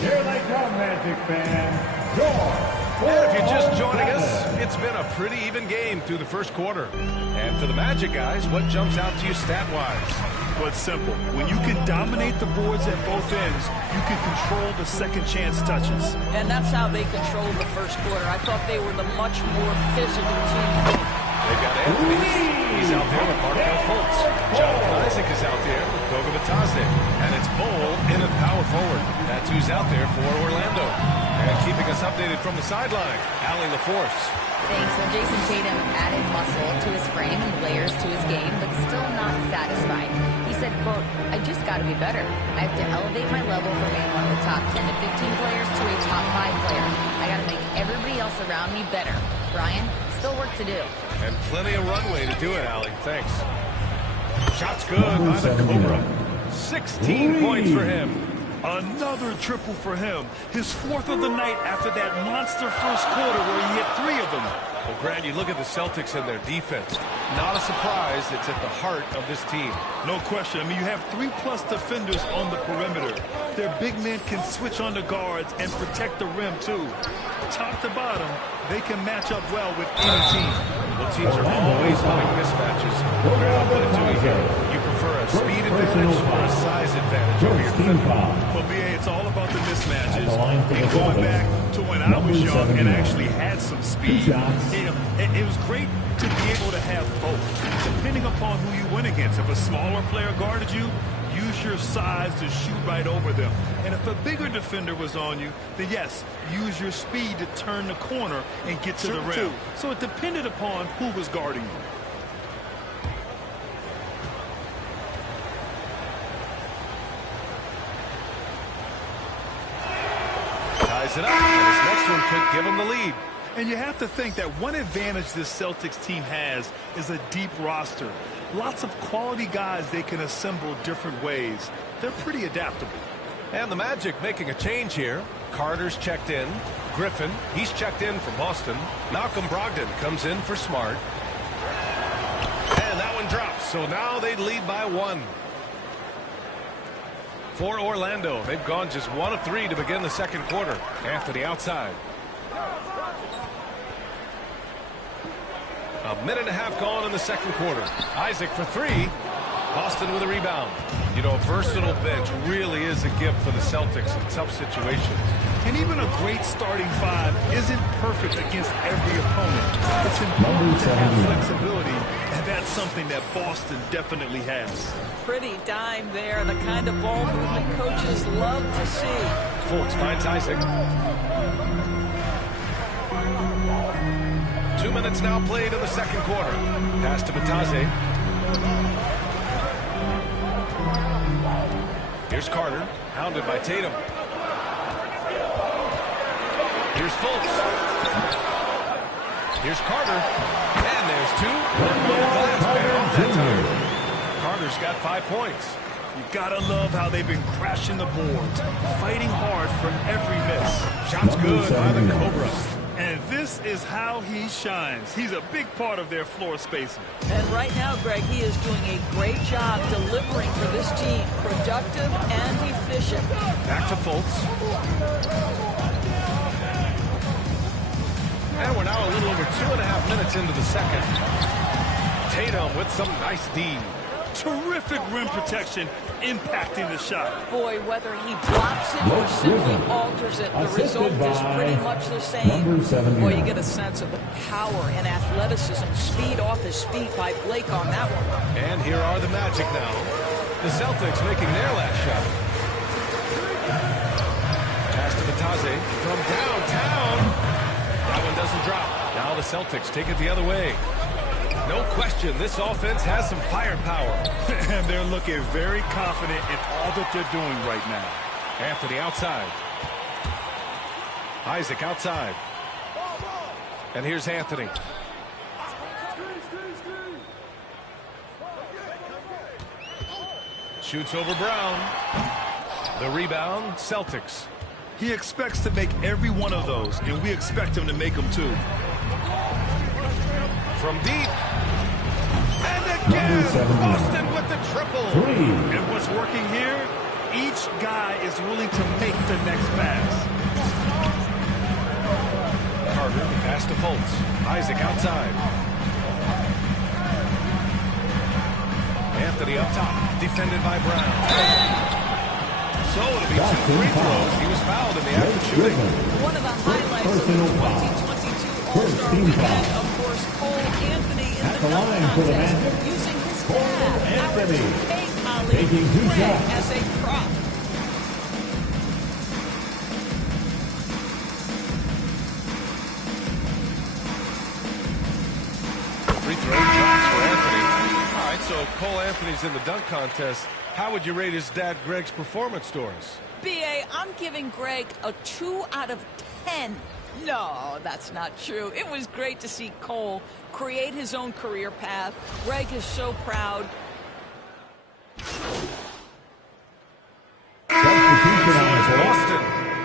Here they come, Magic fans. George. And if you're just joining us, it's been a pretty even game through the first quarter. And for the Magic guys, what jumps out to you stat-wise? Well, it's simple. When you can dominate the boards at both ends, you can control the second chance touches. And that's how they controlled the first quarter. I thought they were the much more physical team. They've got Anthony. He's out there with Markelle Fultz. Jonathan Isaac is out there with Goga Bitadze. And it's Bull in at power forward. That's who's out there for Orlando. And keeping us updated from the sideline, Allie LaForce. Thanks. So Jason Tatum added muscle to his frame and layers to his game, but still not satisfied. He said, quote, I just got to be better. I have to elevate my level from being one of the top 10 to 15 players to a top 5 player. I got to make everybody else around me better. Brian, still work to do. And plenty of runway to do it, Allie. Thanks. Shot's good by the Cobra. 16 points for him. Another triple for him. His 4th of the night after that monster first quarter where he hit 3 of them. Well, Grant, you look at the Celtics and their defense. Not a surprise. It's at the heart of this team. No question. I mean, you have 3+ defenders on the perimeter. Their big men can switch on the guards and protect the rim, too. Top to bottom, they can match up well with any team. Well, teams are always having mismatches. We're going to put it to you here. You prefer a speed advantage or a size advantage over your defender? Well, BA, it's all about the mismatches. And going back to when I was young and actually had some speed, it was great to be able to have both, depending upon who you went against. If a smaller player guarded you, use your size to shoot right over them. And if a bigger defender was on you, then yes, use your speed to turn the corner and get to the rim. So it depended upon who was guarding you. Ties it up, and his next one could give him the lead. And you have to think that one advantage this Celtics team has is a deep roster. Lots of quality guys they can assemble different ways. They're pretty adaptable. And the Magic making a change here. Carter's checked in. Griffin, he's checked in for Boston. Malcolm Brogdon comes in for Smart. And that one drops, so now they lead by 1. For Orlando, they've gone just 1 of 3 to begin the second quarter. Anthony outside. A minute and a half gone in the second quarter. Isaac for 3. Boston with a rebound. You know, a versatile bench really is a gift for the Celtics in tough situations. And even a great starting 5 isn't perfect against every opponent. It's important to have flexibility, and that's something that Boston definitely has. Pretty dime there, the kind of ball movement coaches love to see. Fultz finds Isaac. 2 minutes now played in the second quarter. Pass to Batase. Here's Carter, hounded by Tatum. Here's Fultz. Here's Carter. And there's 2. One glass man off that time. Carter's got 5 points. You gotta love how they've been crashing the boards, fighting hard from every miss. Shots good by the Cobra. And this is how he shines. He's a big part of their floor spacing. And right now, Greg, he is doing a great job delivering for this team. Productive and efficient. Back to Fultz. And we're now a little over 2.5 minutes into the second. Tatum with some nice D. Terrific rim protection, impacting the shot. Boy, whether he blocks it or simply alters it, the result is pretty much the same. Boy, you get a sense of the power and athleticism, speed off his feet by Blake on that one. And here are the Magic now. The Celtics making their last shot. Pass to Batase from downtown. That one doesn't drop. Now the Celtics take it the other way. No question, this offense has some firepower. And they're looking very confident in all that they're doing right now. Anthony outside. Isaac outside. And here's Anthony. Shoots over Brown. The rebound, Celtics. He expects to make every one of those, and we expect him to make them too. From deep. And again, Boston with the triple. And what's working here, each guy is willing to make the next pass. Carter, the pass to Fultz. Isaac outside. Anthony up top, defended by Brown. So it'll be 2 free throws. He was fouled in the act of shooting. One of the highlights of the 2022 All-Star Weekend, of course, Cole Anthony in the dunk contest, using his dad, our 2K colleague, Greg, as a prop. Free throw drops for Anthony. All right, so Cole Anthony's in the dunk contest. How would you rate his dad, Greg's performance, Doris? B.A., I'm giving Greg a 2 out of 10. No, that's not true. It was great to see Cole create his own career path. Greg is so proud. Boston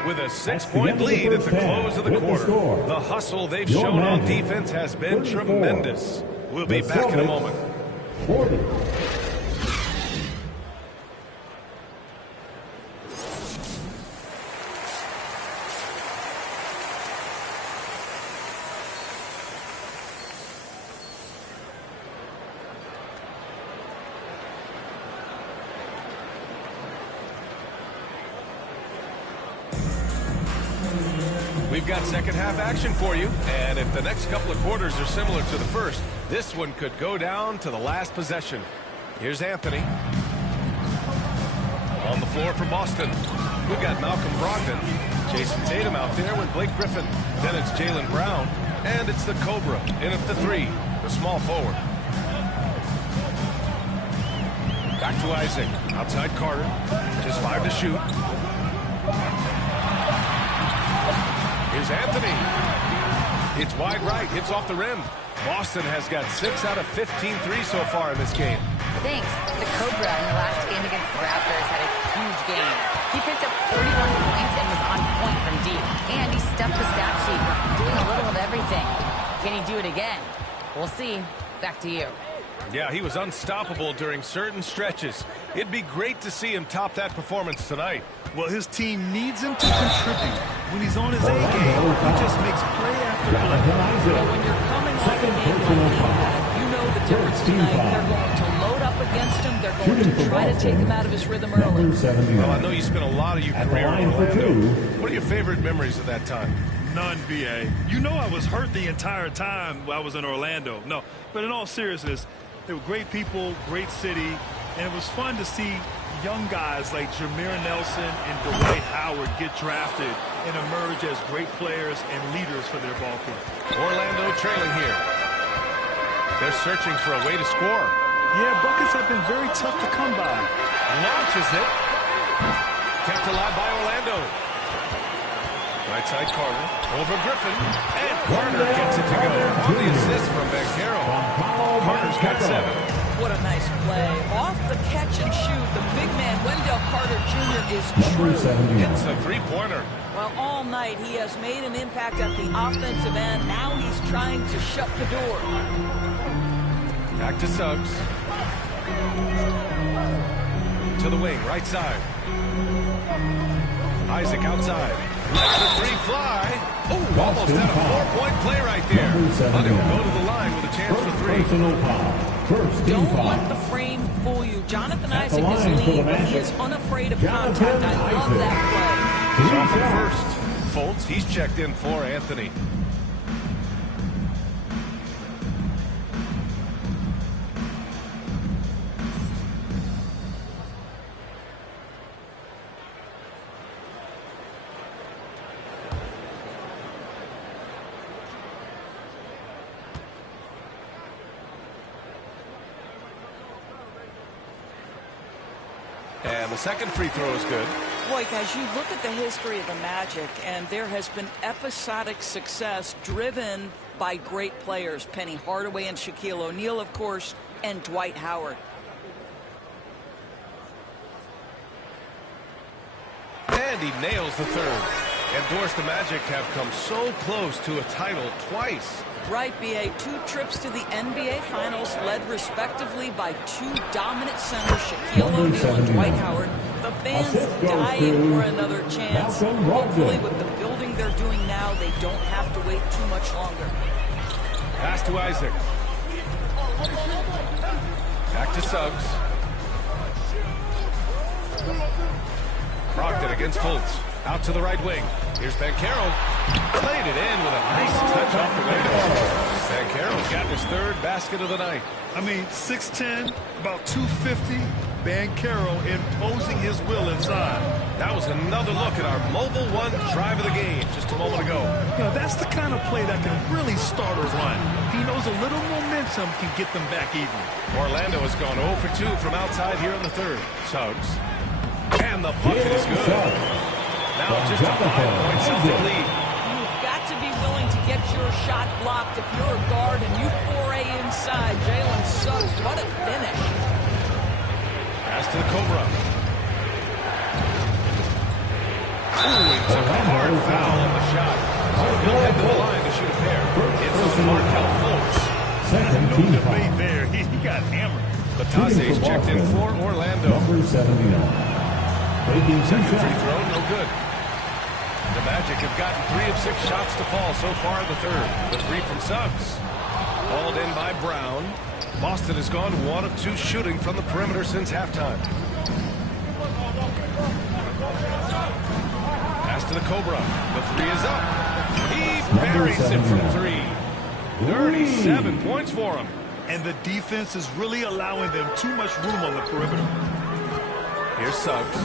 with a 6-point lead at the close of the quarter. The hustle they've shown on defense has been tremendous. We'll be back in a moment. 40. We've got second half action for you, and if the next couple of quarters are similar to the first, this one could go down to the last possession. Here's Anthony. On the floor for Boston. We've got Malcolm Brogdon. Jason Tatum out there with Blake Griffin. Then it's Jaylen Brown, and it's the Cobra in at the 3, the small forward. Back to Isaac. Outside Carter. Just 5 to shoot. Here's Anthony. It's wide right. Hits off the rim. Boston has got 6 out of 15 threes so far in this game. Thanks. The Cobra in the last game against the Raptors had a huge game. He picked up 41 points and was on point from deep. And he stuffed the stat sheet, doing a little of everything. Can he do it again? We'll see. Back to you. Yeah, he was unstoppable during certain stretches. It'd be great to see him top that performance tonight. Well, his team needs him to contribute. When he's on his A game, he just makes play after play. Well, when you're coming off a game like that, you know the difference tonight. They're going to load up against him. They're going to try to take him out of his rhythm early. Well, I know you spent a lot of your career in Orlando. What are your favorite memories of that time? None, B.A. You know I was hurt the entire time I was in Orlando. No, but in all seriousness, they were great people, great city, and it was fun to see young guys like Jameer Nelson and Dwight Howard get drafted and emerge as great players and leaders for their ball club. Orlando trailing here. They're searching for a way to score. Yeah, buckets have been very tough to come by. Launches it. Kept alive by Orlando. Right side Carter. Over Griffin. And Carter gets it to go. On the assist from Banchero. Carter's got 7. What a nice play. Off the catch and shoot, the big man, Wendell Carter Jr. is true. It's a three-pointer. Well, all night he has made an impact at the offensive end. Now he's trying to shut the door. Back to Suggs. To the wing, right side. Isaac outside. Lets the 3 fly. Oh, almost had a 4-point play right there. But he'll go to the line with a chance for 3. Don't let the frame fool you. Jonathan Isaac is lean, but he is unafraid of contact. I love that play. He's off at first. Fultz, he's checked in for Anthony. And the second free throw is good. Boy, guys, you look at the history of the Magic, and there has been episodic success driven by great players. Penny Hardaway and Shaquille O'Neal, of course, and Dwight Howard. And he nails the third. And Doris, the Magic have come so close to a title twice. Right, B.A. 2 trips to the NBA Finals led respectively by 2 dominant centers, Shaquille O'Neal and Dwight Howard. The fans dying for another chance. Hopefully with the building they're doing now, they don't have to wait too much longer. Pass to Isaac. Back to Suggs. Brogdon against Fultz. Out to the right wing. Here's Banchero. Played it in with a nice touch off the window. Banchero's gotten his 3rd basket of the night. I mean, 6'10", about 250. Banchero imposing his will inside. That was another look at our Mobile One drive of the game just a moment ago. You know, that's the kind of play that can really start a run. He knows a little momentum can get them back even. Orlando has gone 0 for 2 from outside here in the 3rd. Suggs. And the bucket is good. Now just a 5-point Celtic lead. You've got to be willing to get your shot blocked if you're a guard and you foray inside. Jalen Suggs, what a finish. Pass to the Cobra. Ooh, he took a hard foul on the shot. So he'll head to the line to shoot a pair. It's a Markelle Fultz. No debate there. He got hammered. Batase's checked in for Orlando. Number 79. Second free throw, no good. The Magic have gotten 3 of 6 shots to fall so far in the 3rd. The 3 from Suggs. Hauled in by Brown. Boston has gone 1 of 2 shooting from the perimeter since halftime. Pass to the Cobra. The 3 is up. Buries it from 3. 37 points for him. And the defense is really allowing them too much room on the perimeter. Here's Suggs.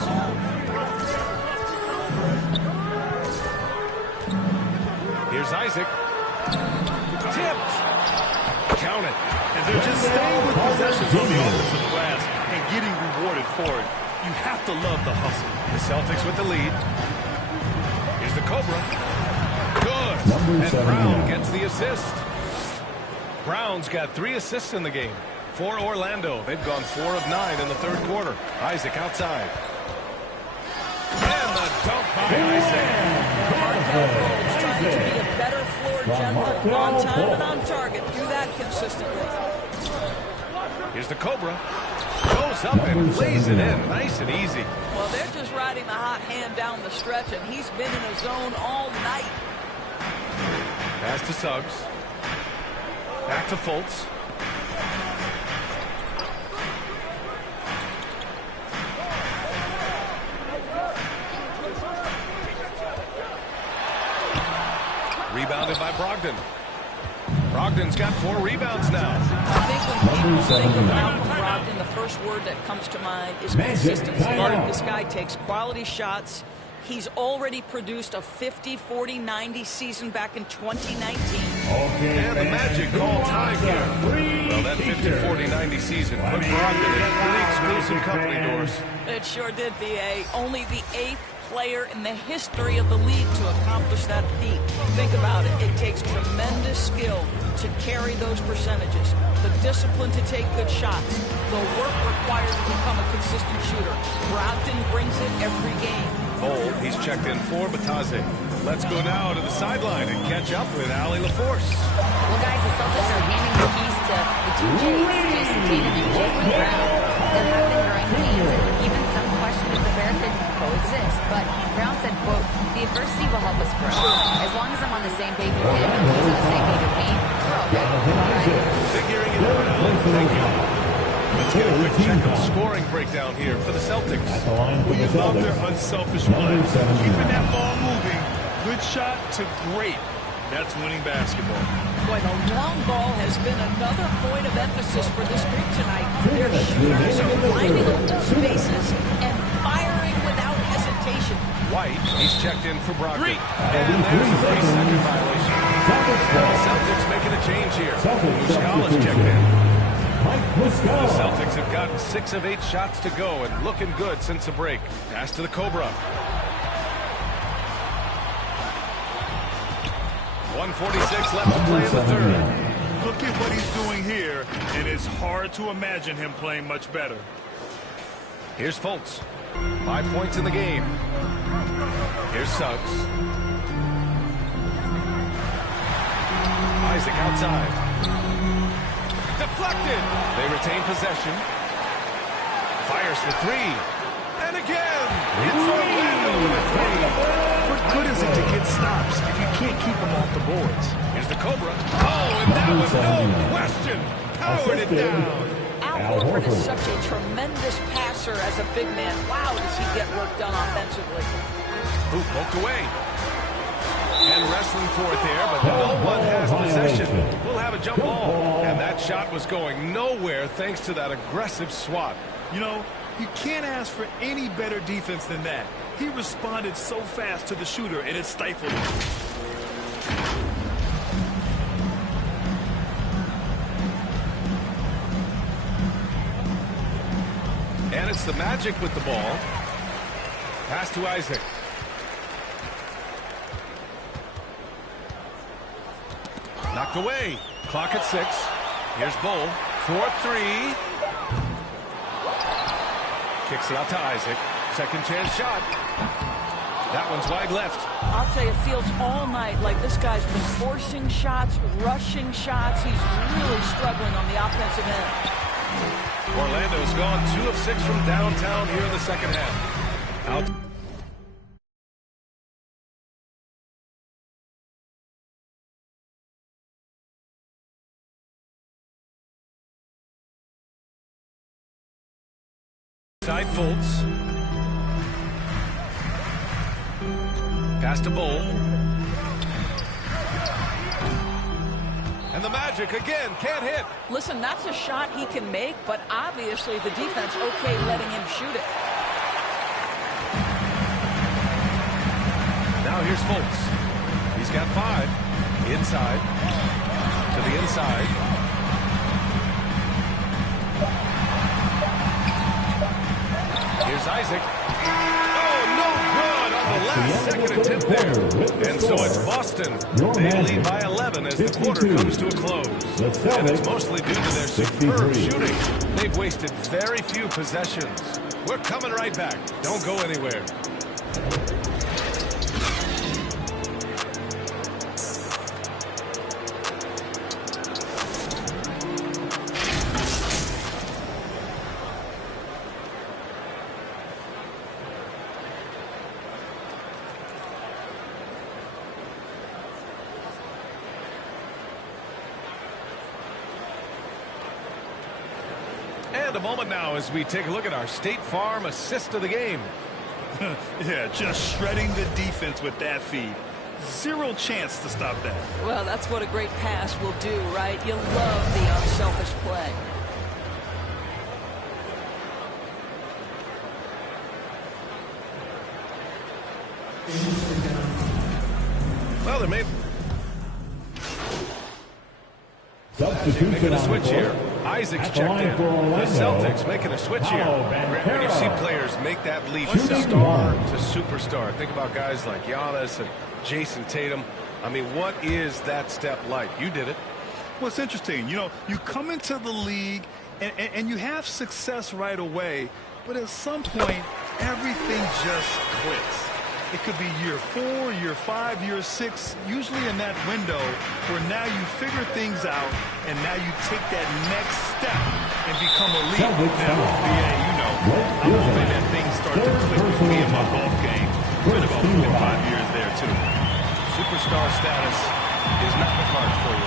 Here's Isaac. Tipped. Count it. And they're just staying with possessions on the offensive glass and getting rewarded for it. You have to love the hustle. The Celtics with the lead. Here's the Cobra. Good. And Brown gets the assist. Brown's got 3 assists in the game. For Orlando, they've gone 4 of 9 in the third quarter. Isaac outside. And the dunk by Isaac. Markelle trying to be a better floor general. On time and on target. Do that consistently. Here's the Cobra. Goes up and lays it in. Nice and easy. Well, they're just riding the hot hand down the stretch, and he's been in a zone all night. Pass to Suggs. Back to Fultz. Rebounded by Brogdon. Brogdon's got 4 rebounds now. I think when people think of Malcolm Brogdon, the first word that comes to mind is consistency. This guy takes quality shots. He's already produced a 50-40-90 season back in 2019. And the Magic call time here. Well, that 50-40-90 season put Brogdon in pretty exclusive company, doors. It sure did, B.A. Only the 8th player in the history of the league to accomplish that feat. Think about it. It takes tremendous skill to carry those percentages, the discipline to take good shots, the work required to become a consistent shooter. Brogdon brings it every game. Cole, he's checked in for Batase. Let's go now to the sideline and catch up with Allie LaForce. Well, guys, the Celtics are handing the keys to the 2 J's, Jason Tatum and Jaylen Brown. There have been growing pains and even some question if the pair could coexist. But Brown said, quote, "The adversity will help us grow. As long as I'm on the same page with him and he's on the same page with me, we're all good." Right? Figuring it out, Allie. Thank you. Let's get a quick check of the scoring breakdown here for the Celtics. Well, you love their unselfish play. Keeping that ball moving. Good shot to great. That's winning basketball. Boy, the long ball has been another point of emphasis for this group tonight. Their shooters are finding open spaces and firing without hesitation. White, he's checked in for Brogdon. And there's a 3-second violation. The Celtics making a change here. Muscala's checked in. The Celtics have gotten 6 of 8 shots to go and looking good since the break. Pass to the Cobra. 1:46 left to play in the third. Look at what he's doing here, and it's hard to imagine him playing much better. Here's Fultz. 5 points in the game. Here's Suggs. Isaac outside. Deflected. They retain possession. Fires for 3. And again. It's Orlando with a 3. What good is it to get stops if you can't keep them off the boards? Here's the Cobra. Oh, and that was no question. Powered it down. Al Horford is such a tremendous passer as a big man. Wow, does he get work done offensively. Who poked away. And wrestling for it there, but no one has possession. We'll have a jump ball. And that shot was going nowhere thanks to that aggressive swat. You know, you can't ask for any better defense than that. He responded so fast to the shooter, and it stifled him. And it's the Magic with the ball. Pass to Isaac. Knocked away. Clock at 6. Here's Bull. 4-3. Kicks it out to Isaac. Second chance shot. That one's wide left. I'll tell you, it feels all night like this guy's been forcing shots, rushing shots. He's really struggling on the offensive end. Orlando's gone 2 of 6 from downtown here in the second half. Out. Side Fultz. Pass to Bull. And the Magic again can't hit. Listen, that's a shot he can make, but obviously the defense okay letting him shoot it. Now here's Fultz. He's got 5. Inside. To the inside. Here's Isaac. Oh, no good on the last second attempt there. And so it's Boston. They lead by 11 as the quarter comes to a close. And it's mostly due to their superb shooting. They've wasted very few possessions. We're coming right back. Don't go anywhere. And a moment now as we take a look at our State Farm assist of the game. Yeah, just shredding the defense with that feed. Zero chance to stop that. Well, that's what a great pass will do, right? You love the unselfish play. Well, they may Substitution making a on the switch court. here. Isaac's At the checked line in. for The Orlando, Celtics making a switch here. Paolo Grant, when you see Banchero. players make that leap Shooting from star guard. to superstar, think about guys like Giannis and Jason Tatum. I mean, what is that step like? You did it. Well, it's interesting. You know, you come into the league and you have success right away, but at some point, everything just clicks. It could be year 4, year 5, year 6, usually in that window where now you figure things out and now you take that next step and become elite. Now, BA, you know, I'm hoping that things start to click with me in my golf game. Been about 4 or 5 years there, too. Superstar status is not in the cards for you.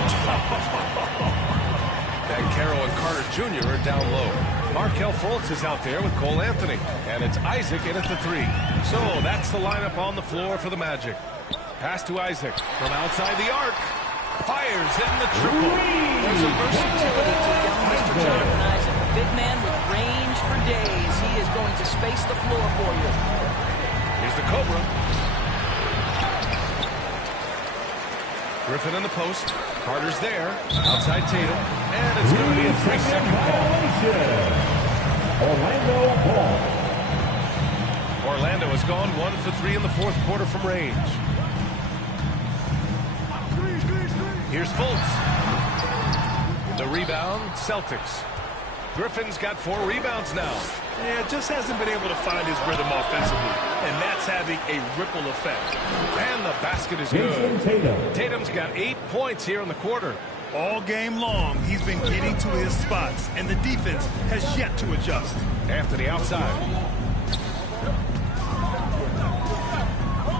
Banchero and Carter Jr. are down low. Markelle Fultz is out there with Cole Anthony. And it's Isaac in at the 3. So that's the lineup on the floor for the Magic. Pass to Isaac from outside the arc. Fires in the triple. There's a versatility to young Mr. Jonathan Isaac. A big man with range for days. He is going to space the floor for you. Here's the Cobra. Griffin in the post. Carter's there. Outside Tatum. And it's going to be a 3-second call. Orlando ball. Orlando has gone 1 for 3 in the 4th quarter from range. Here's Fultz. The rebound, Celtics. Griffin's got 4 rebounds now. Yeah, just hasn't been able to find his rhythm offensively, and that's having a ripple effect. And the basket is Jason good. Tatum. Tatum's got 8 points here in the quarter. All game long, he's been getting to his spots, and the defense has yet to adjust. Anthony outside.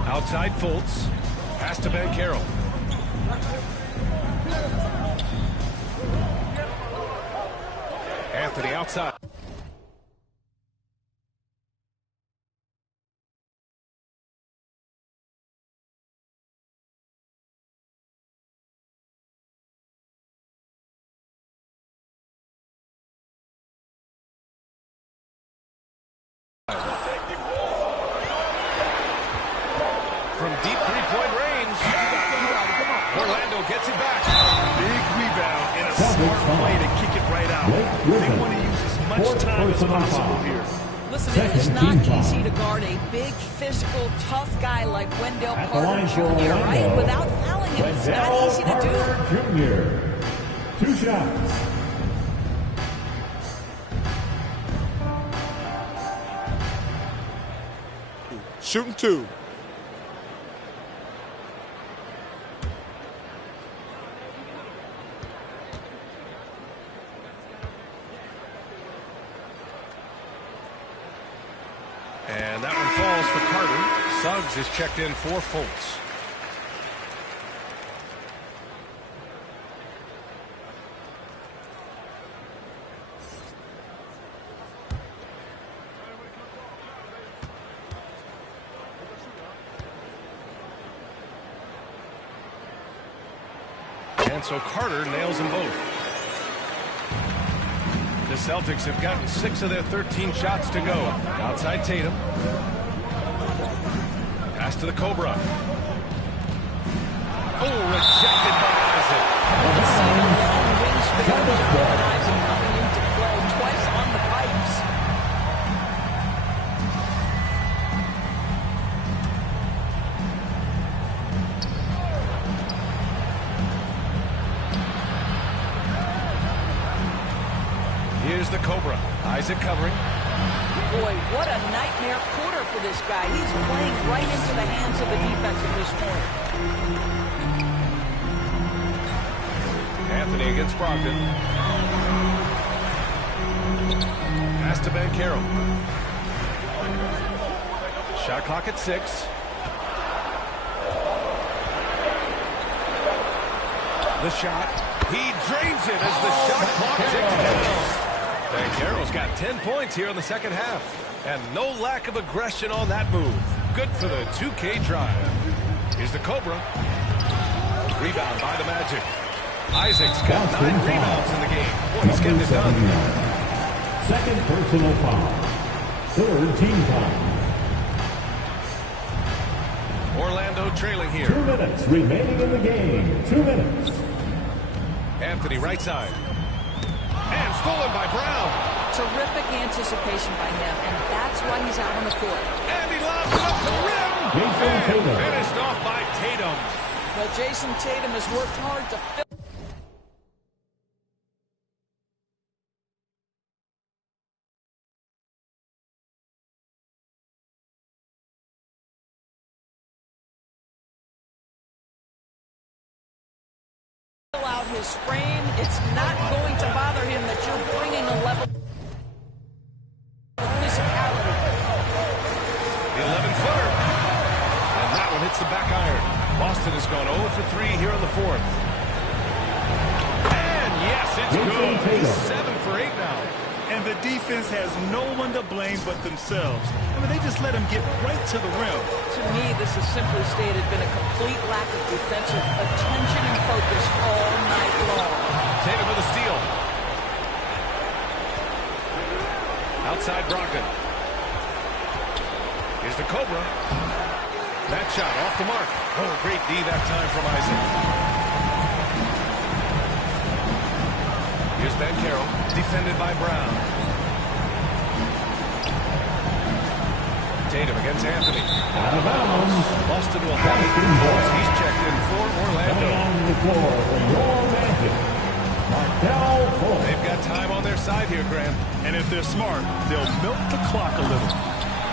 Outside Fultz. Pass to Banchero. Anthony outside. From deep three-point range. Orlando gets it back. Big rebound and a smart play to kick it right out. They want to use as much time as possible here. Listen, it is not easy to guard a big, physical, tough guy like Wendell At the Carter line for Jr., right? Orlando, Without fouling him, it's not Wendell easy to do. Carter Jr. 2 shots. Shooting 2. And that one falls for Carter. Suggs is checked in for Fultz. And And so Carter nails them both. The Celtics have gotten 6 of their 13 shots to go. Outside Tatum. Pass to the Cobra. Oh, rejected by Isaac. Isaac coming into play twice on the pipes. Here's the Cobra. Isaac covering. Boy, what a nightmare quarter for this guy. He's playing right into the hands of the defense at this point. Anthony against Brogdon. Pass to Banchero. Shot clock at 6. The shot. He drains it as the shot clock ticks down. Banchero's got 10 points here in the second half. And no lack of aggression on that move. Good for the 2K drive. Here's the Cobra. Rebound by the Magic. Isaac's got 9 rebounds in the game. Boy, he's getting it done. Second personal foul. Third team foul. Orlando trailing here. 2 minutes remaining in the game. 2 minutes. Anthony right side. And stolen by Brown. Terrific anticipation by him, and that's why he's out on the court. And he lobs it up to the rim. And finished off by Tatum. Well, Jason Tatum has worked hard to fill out his frame. It's not going to bother him that you're bringing a level of physicality. The 11-footer. And that one hits the back iron. Boston has gone 0 for 3 here in the fourth. And yes, it's good. He's 7 for 8 now. And the defense has no one to blame but themselves. I mean, they just let him get right to the rim. To me, this has simply stated been a complete lack of defensive attention and focus all night long. Tatum with a steal. Outside Brogdon. Here's the Cobra. That shot off the mark. Oh, great D that time from Isaac. Here's Banchero, defended by Brown. Tatum against Anthony. Out of bounds. Boston will have it. He's checked in for Orlando. On the floor for your Magic. Markelle Fultz. They've got time on their side here, Graham. And if they're smart, they'll milk the clock a little.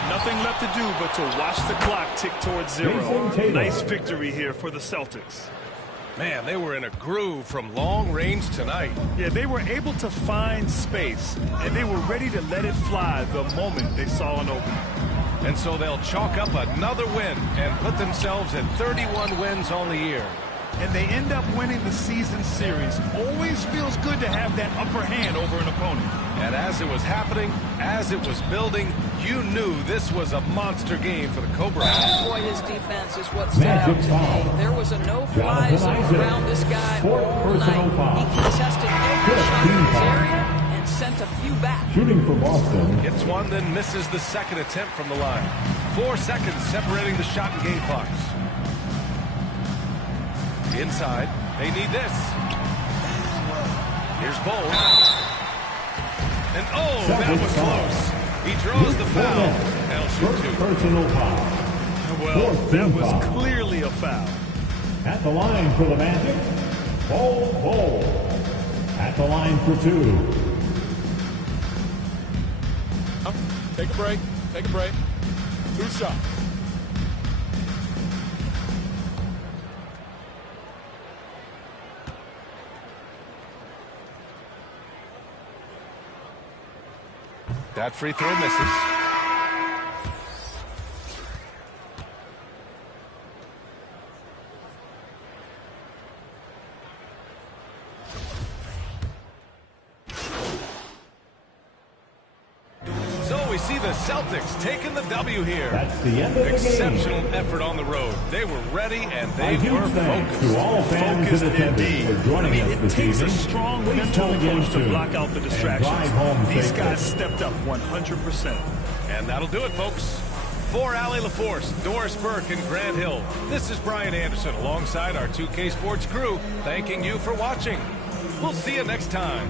Nothing left to do but to watch the clock tick towards 0. Nice victory here for the Celtics. Man, they were in a groove from long range tonight. Yeah, they were able to find space, and they were ready to let it fly the moment they saw an opening. And so they'll chalk up another win and put themselves at 31 wins on the year. And they end up winning the season series. Always feels good to have that upper hand over an opponent. And as it was happening, as it was building, you knew this was a monster game for the Cobra. Boy, his defense is what stood out to me. There was a no-fly zone around this guy all night. He contested every shot in his area and sent a few back. Shooting for Boston. Hits one, then misses the second attempt from the line. 4 seconds separating the shot and game clocks. Inside, they need this. Here's Bol. And oh, that was close. He draws the foul. That'll shoot 2. Personal foul. Well, that was clearly a foul. At the line for the Magic, Bol. At the line for 2. Take a break. Take a break. 2 shots. That free throw misses. So we we see the Celtics taking the W here. That's the end of the Exceptional game. effort on the road. They were ready and A they huge were thanks focused. to all fans Focused in attendance indeed. for joining us It this takes evening. a strong Please mental come again approach to soon block out the and distractions. drive home These safely. guys stepped up 100%. And that'll do it, folks. For Allie LaForce, Doris Burke, and Grant Hill, this is Brian Anderson alongside our 2K Sports crew, thanking you for watching. We'll see you next time.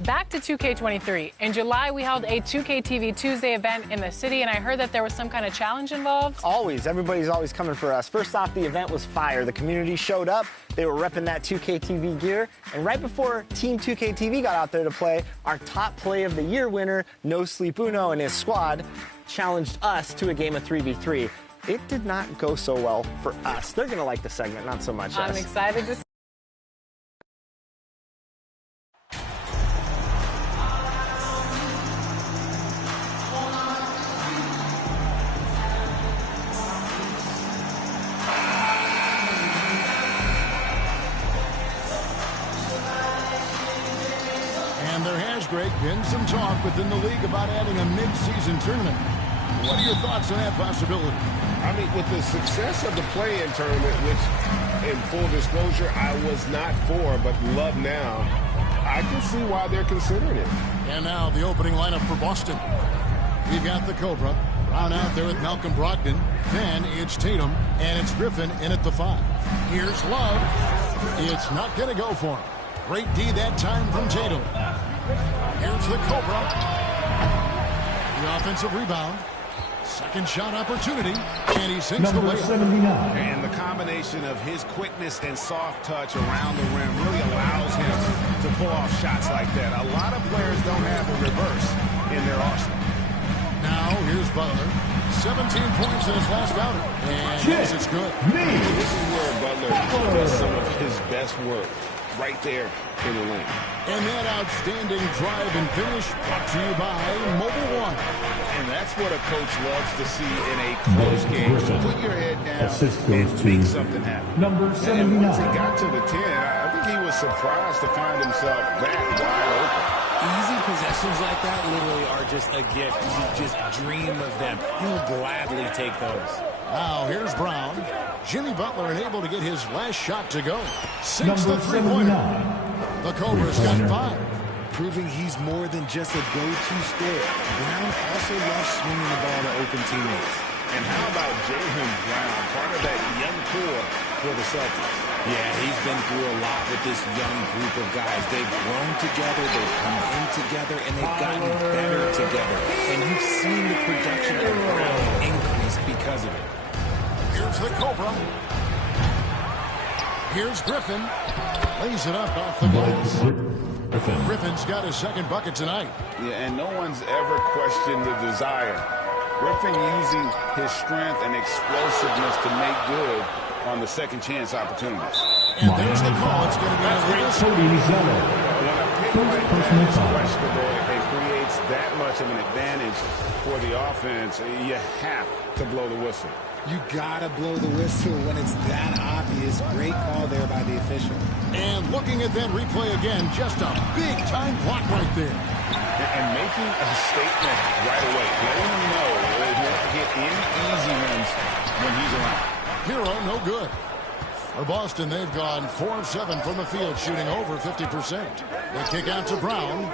Back to 2K23. In July, we held a 2K TV Tuesday event in the city, and I heard that there was some kind of challenge involved. Always. Everybody's always coming for us. First off, the event was fire. The community showed up. They were repping that 2K TV gear. And right before Team 2K TV got out there to play, our top play of the year winner, No Sleep Uno and his squad, challenged us to a game of 3v3. It did not go so well for us. They're going to like the segment, not so much us. I'm excited to see. And there has, Greg, been some talk within the league about adding a mid-season tournament. What are your thoughts on that possibility? I mean, with the success of the play-in tournament, which, in full disclosure, I was not for, but love now, I can see why they're considering it. And now the opening lineup for Boston. We've got the Cobra. Brown out there with Malcolm Brogdon. Then it's Tatum, and it's Griffin in at the 5. Here's Love. It's not going to go for him. Great D that time from Tatum. Here's the Cobra. The offensive rebound. Second shot opportunity, and he sinks the layup. 79. And the combination of his quickness and soft touch around the rim really allows him to pull off shots like that. A lot of players don't have a reverse in their arsenal. Now, here's Butler. 17 points in his last outing. And yes, it's good. This is where Butler does some of his best work, right there in the lane. And that outstanding drive and finish brought to you by Mobile One. And that's what a coach loves to see in a close game. Put your head down and make something happen. Number 79. And once he got to the 10, I think he was surprised to find himself that wide open. Easy possessions like that literally are just a gift. You just dream of them. He'll gladly take those. Now, here's Brown. Jimmy Butler unable to get his last shot to go. Sinks the Number three-pointer. 79. The Cobra's got 5. Proving he's more than just a go-to scorer. Brown also loves swinging the ball to open teammates. And how about Jaylen Brown, part of that young core for the Celtics? Yeah, he's been through a lot with this young group of guys. They've grown together, they've come in together, and they've gotten better together. And you've seen the production of Brown increase because of it. Here's the Cobra. Here's Griffin. Lays it up off the glass. Griffin's got his second bucket tonight. Yeah, and no one's ever questioned the desire. Griffin using his strength and explosiveness to make good on the second chance opportunities. And there's the call. It's going to be a legal Cody Zeller. First personal foul. Questionable if it creates that much of an advantage for the offense. You have to blow the whistle. You gotta blow the whistle when it's that obvious. Great call there by the official. And looking at that replay again, just a big-time block right there. And making a statement right away, letting him know they won't get any easy ones when he's around. Hero, no good. For Boston, they've gone 4 of 7 from the field, shooting over 50%. They kick out to Brown.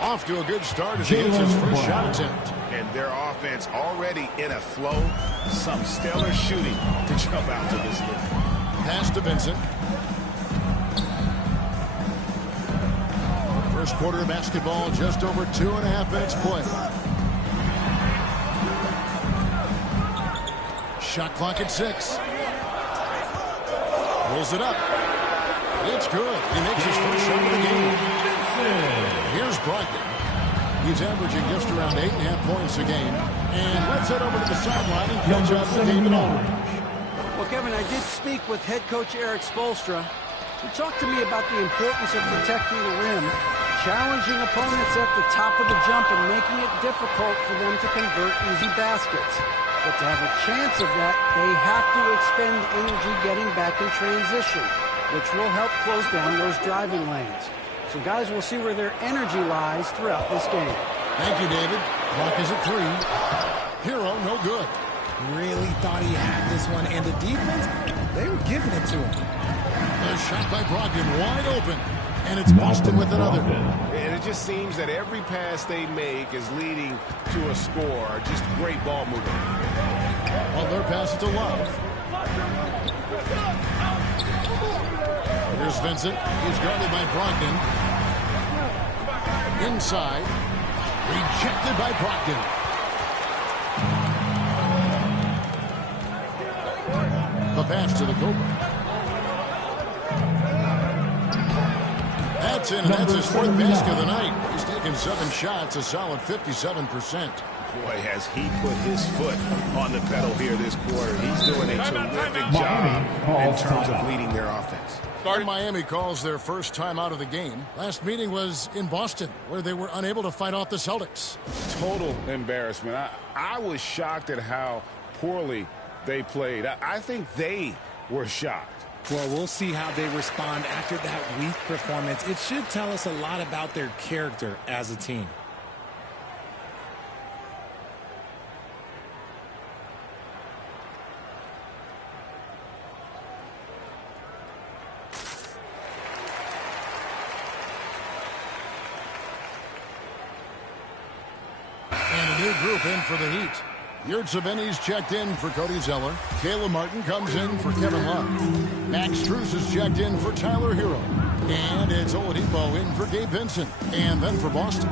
Off to a good start as he gets his first shot attempt. And their offense already in a flow. Some stellar shooting to jump out to this league. Pass to Vincent. First quarter of basketball, just over 2.5 minutes played. Shot clock at 6. Pulls it up. It's good. He makes his first shot of the game. Here's Brogdon. He's averaging just around 8.5 points a game. And let's head over to the sideline and catch up with David Aldridge. Well, Kevin, I did speak with head coach Eric Spoelstra. He talked to me about the importance of protecting the rim, challenging opponents at the top of the jump, and making it difficult for them to convert easy baskets. But to have a chance of that, they have to expend energy getting back in transition, which will help close down those driving lanes. So, guys, we'll see where their energy lies throughout this game. Thank you, David. Clock is at 3. Hero, no good. Really thought he had this one, and the defense, they were giving it to him. A shot by Brogdon, wide open. And it's Boston with another. And it just seems that every pass they make is leading to a score. Just great ball movement. Well, their pass to Love. Here's Vincent. He's guarded by Brogdon. Inside. Rejected by Brogdon. The pass to the Cobra. That's in, and that's his 4th basket of the night. He's taken 7 shots, a solid 57%. Boy, has he put his foot on the pedal here this quarter. He's doing a terrific job in terms of leading their offense. And Miami calls their first time out of the game. Last meeting was in Boston, where they were unable to fight off the Celtics. Total embarrassment. I was shocked at how poorly they played. I think they were shocked. Well, we'll see how they respond after that weak performance. It should tell us a lot about their character as a team. And a new group in for the Heat. Yurtseven's checked in for Cody Zeller. Caleb Martin comes in for Kevin Love. Max Strus is checked in for Tyler Hero. And it's Oladipo in for Gabe Vincent. And then for Boston,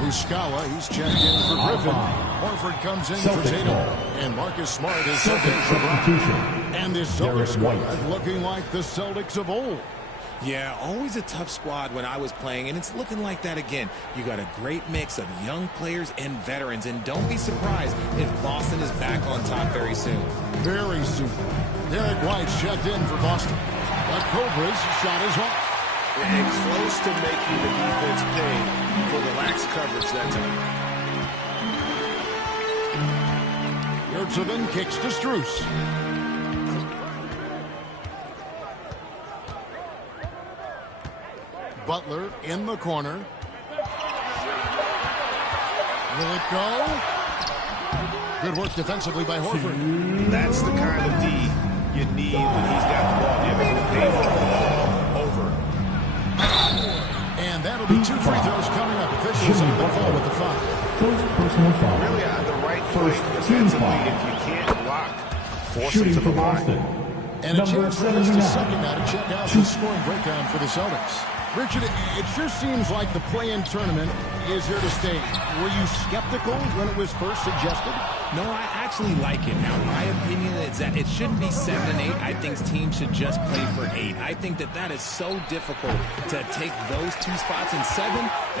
Muscala, he's checked in for Griffin. Horford comes in for Tatum. And Marcus Smart is checked in for Brown. And this Celtics squad looking like the Celtics of old. Yeah, always a tough squad when I was playing, and it's looking like that again. You got a great mix of young players and veterans, and don't be surprised if Boston is back on top very soon. Very soon. Derek White's checked in for Boston. The Cobras shot is off. And close to making the defense pay for the lax coverage that time. Yurtseven kicks to Strus. Butler in the corner. Will it go? Good work defensively by Horford. That's the kind of D you need when he's got the ball. They were all over. And that'll be 2 free throws coming up. Officials on the call with the foul. First personal foul. Really the right play defensively. If you can't block, force it to the line. And a chance for just a second now to check out the scoring breakdown for the Celtics. Richard, it sure seems like the play-in tournament is here to stay. Were you skeptical when it was first suggested? No, I actually like it. Now, my opinion is that it shouldn't be 7 and 8. I think teams should just play for 8. I think that is so difficult to take those 2 spots in 7.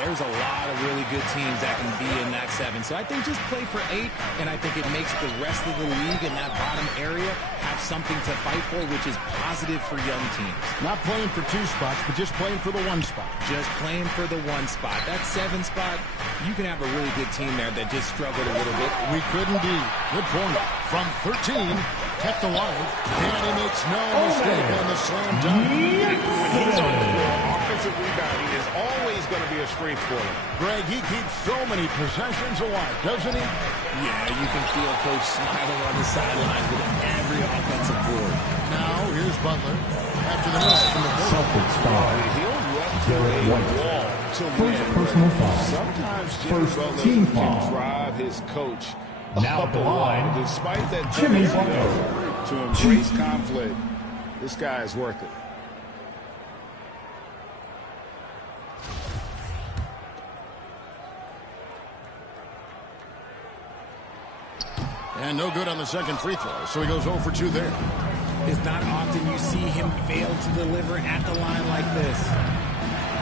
There's a lot of really good teams that can be in that 7. So I think just play for 8, and I think it makes the rest of the league in that bottom area have something to fight for, which is positive for young teams. Not playing for 2 spots, but just playing for the 1 spot. Just playing for the 1 spot. That 7 spot, you can have a really good team there that just struggled a little bit. We could indeed. Good point. From 13, kept alive, and he makes no mistake on the slam dunk. When he's on the floor, offensive rebounding is always going to be a strength for him. Greg, he keeps so many possessions alive, doesn't he? Yeah, you can feel Coach smiling on the sidelines with every offensive board. Now, here's Butler. After the miss from the Celtics foul. He'll run through a wall to win. First personal foul. Sometimes Jimmy First Butler team can foul. drive his coach Now up at the a wall. line, Despite that Jimmy tendency Butler. to embrace conflict, this guy is worth it. And no good on the second free throw, so he goes 0 for 2 there. It's not often you see him fail to deliver at the line like this.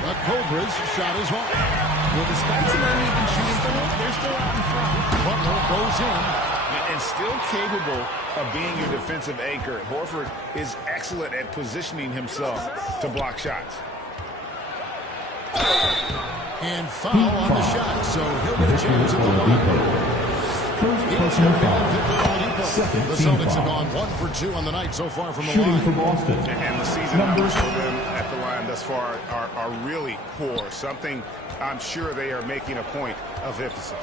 But Cobra's shot is off. Well, despite some uneven shooting, they're still out in front. Butler goes in. And still capable of being your defensive anchor. Horford is excellent at positioning himself to block shots. And foul on the shot, so he'll get a chance at the line. First personal foul. Second The team Celtics have foul. gone 1 for 2 on the night so far from the Shooting line. for Boston. And the season numbers for them at the line thus far are really poor. Something I'm sure they are making a point of emphasis.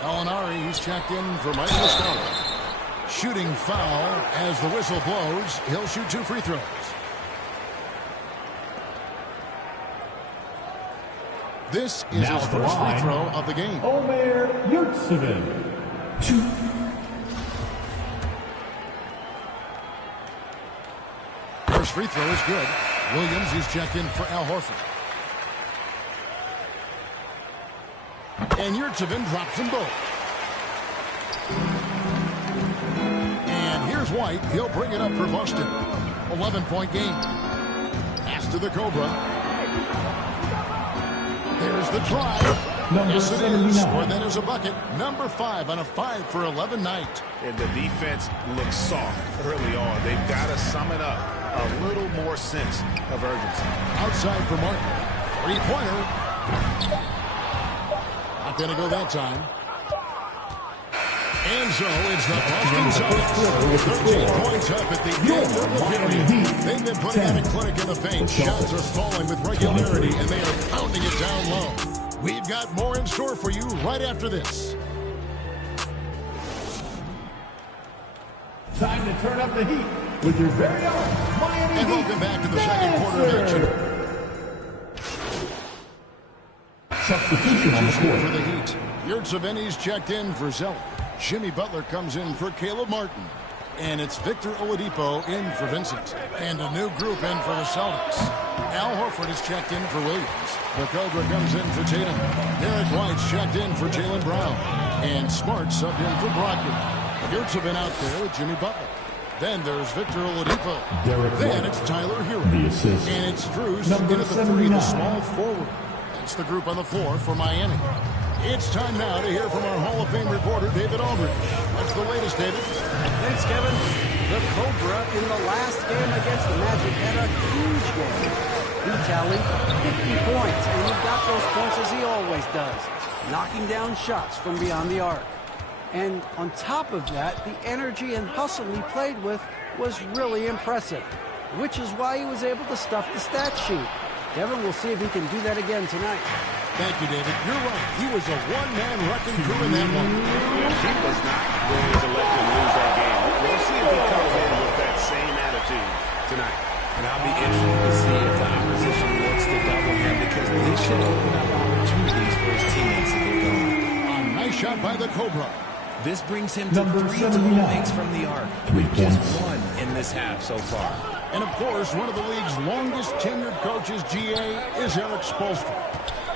Alinari, he's checked in for Mike Muscala. Shooting foul as the whistle blows. He'll shoot 2 free throws. This is Now his at the first free line, throw of the game. Omer Yurtseven. 2. First free throw is good. Williams is checked in for Al Horford. And Yurtseven drops them both. And here's White. He'll bring it up for Boston. 11-point game. Pass to the Cobra. There's the drive. Number Yes, it 79. is. Or then there's a bucket. Number 5 on a 5 for 11 night. And the defense looks soft early on. They've got to sum it up. A little more sense of urgency. Outside for Martin. Three-pointer. Not going to go that time. And so it's the Boston Celtics. 13 points up at the end of the period. They've been putting in a clinic in the paint. Shots are falling with regularity, and they are pounding it down low. We've got more in store for you right after this. Time to turn up the heat with your very own Miami And Heat. welcome back to the second quarter of action. Substitution on the For court. the Heat. Yurtseveni's checked in for Zeller. Jimmy Butler comes in for Caleb Martin. And it's Victor Oladipo in for Vincent. And a new group in for the Celtics. Al Horford is checked in for Williams. The Cobra comes in for Tatum. Derek White's checked in for Jaylen Brown. And Smart subbed in for Brogdon. Yurtseven out there with Jimmy Butler. Then there's Victor Oladipo. Then it's Tyler Hero. The assist. And it's Strus Number into the 3, the 79. small forward. That's the group on the floor for Miami. It's time now to hear from our Hall of Fame reporter, David Aldridge. What's the latest, David? Thanks, Kevin. The Cobra in the last game against the Magic had a huge game. He tallied 50 points, and he got those points as he always does, knocking down shots from beyond the arc. And on top of that, the energy and hustle he played with was really impressive, which is why he was able to stuff the stat sheet. Kevin, we'll see if he can do that again tonight. Thank you, David. You're right. He was a one-man wrecking crew in that one. Yeah, he was not going to let them lose that game. We'll see if he comes in with that same attitude tonight. And I'll be interested to see if the opposition looks to double him, because this should open up opportunities for his teammates to get going. A nice shot by the Cobra. This brings him to Number 3 79. total makes from the arc, 3 with just points. 1 in this half so far. And, of course, one of the league's longest tenured coaches, GA, is Eric Spoelstra.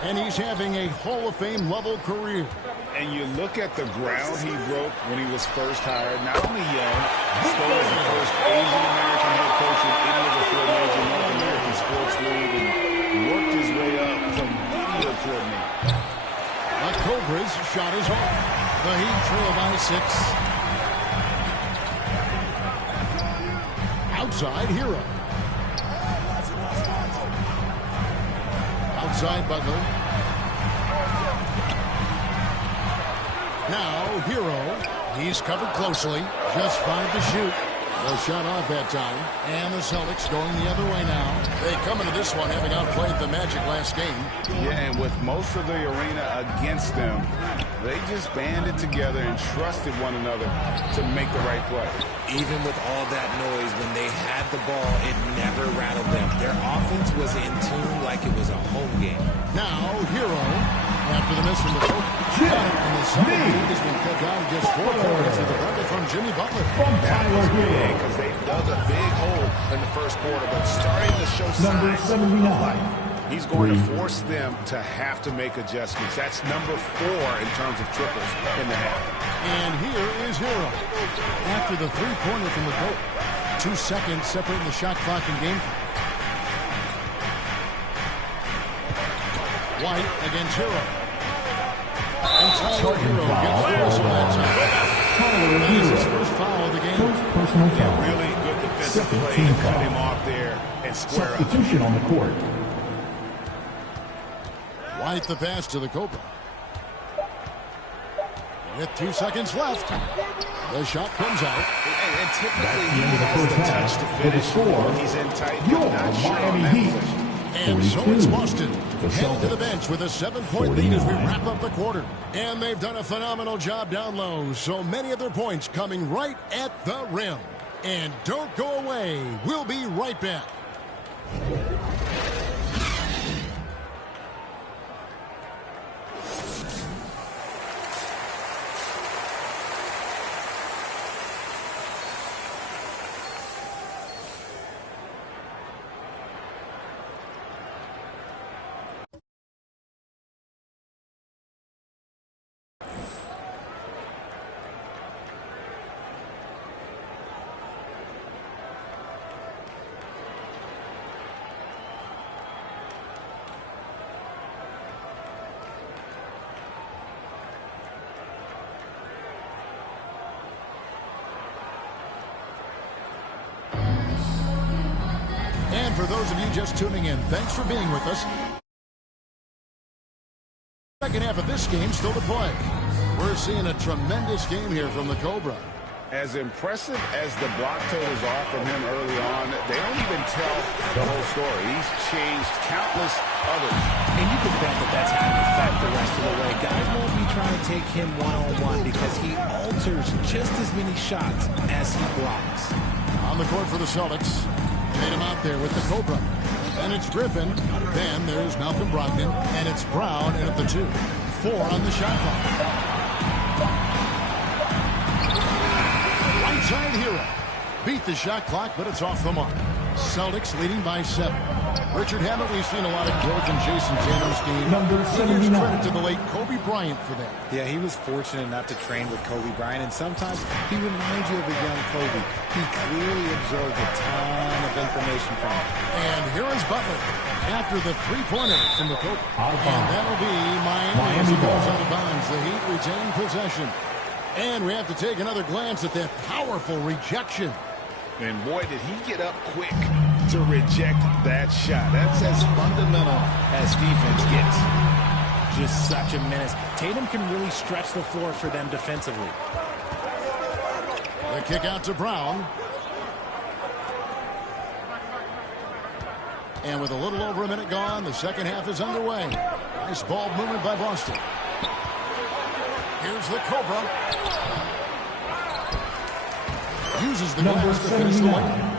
And he's having a Hall of Fame level career. And you look at the ground he broke when he was first hired. Not only young, still as the first Asian-American head coach in any of the 4 major North American sports league, and worked his way up from video coordinator. The Cobras shot is off. The Heat trail by 6. Outside, Hero. Outside, Butler. Now, Hero. He's covered closely. Just 5 to shoot. The shot off that time. And the Celtics going the other way now. They come into this one having outplayed the Magic last game. Yeah, and with most of the arena against them, they just banded together and trusted one another to make the right play. Even with all that noise, when they had the ball, it never rattled them. Their offense was in tune like it was a home game. Now, Hero, after the miss from the Cobras. And the Celtics lead has been cut down to just 4 points with the bucket from Jimmy Butler. Because they dug a big hole in the first quarter, but starting to show signs of life. He's going to force them to have to make adjustments. That's number 4 in terms of triples in the half. And here is Hero. After the 3-pointer from the Cobras. 2 seconds separating the shot clock and game clock. White against Hero. And Tyler Hero gets the whistle that time. That is his first foul of the game. Personal foul. Really good defensive play to cut him off there and square up. Substitution on the court. White the pass to the Cobra. With 2 seconds left. The shot comes out. And typically he has the touch to finish when he's in tight. Your Not sure on Miami that Heat. possession. And so it's Boston. Heading to the bench with a 7-point lead as we wrap up the quarter. And they've done a phenomenal job down low. So many of their points coming right at the rim. And don't go away. We'll be right back. And for those of you just tuning in, thanks for being with us. Second half of this game still to play. We're seeing a tremendous game here from the Cobra. As impressive as the block totals are from him early on, they don't even tell the whole story. He's changed countless others. And you can bet that that's having an effect the rest of the way. Guys won't be trying to take him one-on-one because he alters just as many shots as he blocks. On the court for the Celtics. Tatum out there with the Cobra. And it's Griffin. Then there's Malcolm Brogdon. And it's Brown in at the 2. 4 on the shot clock. Right side Hero. Beat the shot clock, but it's off the mark. Celtics leading by 7. Richard Hammond, we've seen a lot of growth in Jason Tatum's game. Number 79. Here's credit to the late Kobe Bryant for that. Yeah, he was fortunate enough to train with Kobe Bryant, and sometimes he reminds you of a young Kobe. He clearly absorbed a ton of information from him. And here is Butler after the 3-pointer from the Cobra. And that'll be Miami as it goes out of bounds. The Heat retain possession. And we have to take another glance at that powerful rejection. And boy, did he get up quick to reject that shot. That's as fundamental as defense gets. Just such a menace. Tatum can really stretch the floor for them defensively. The kick out to Brown. And with a little over a minute gone, the second half is underway. Nice ball movement by Boston. Here's the Cobra. Uses the glass to finish the line.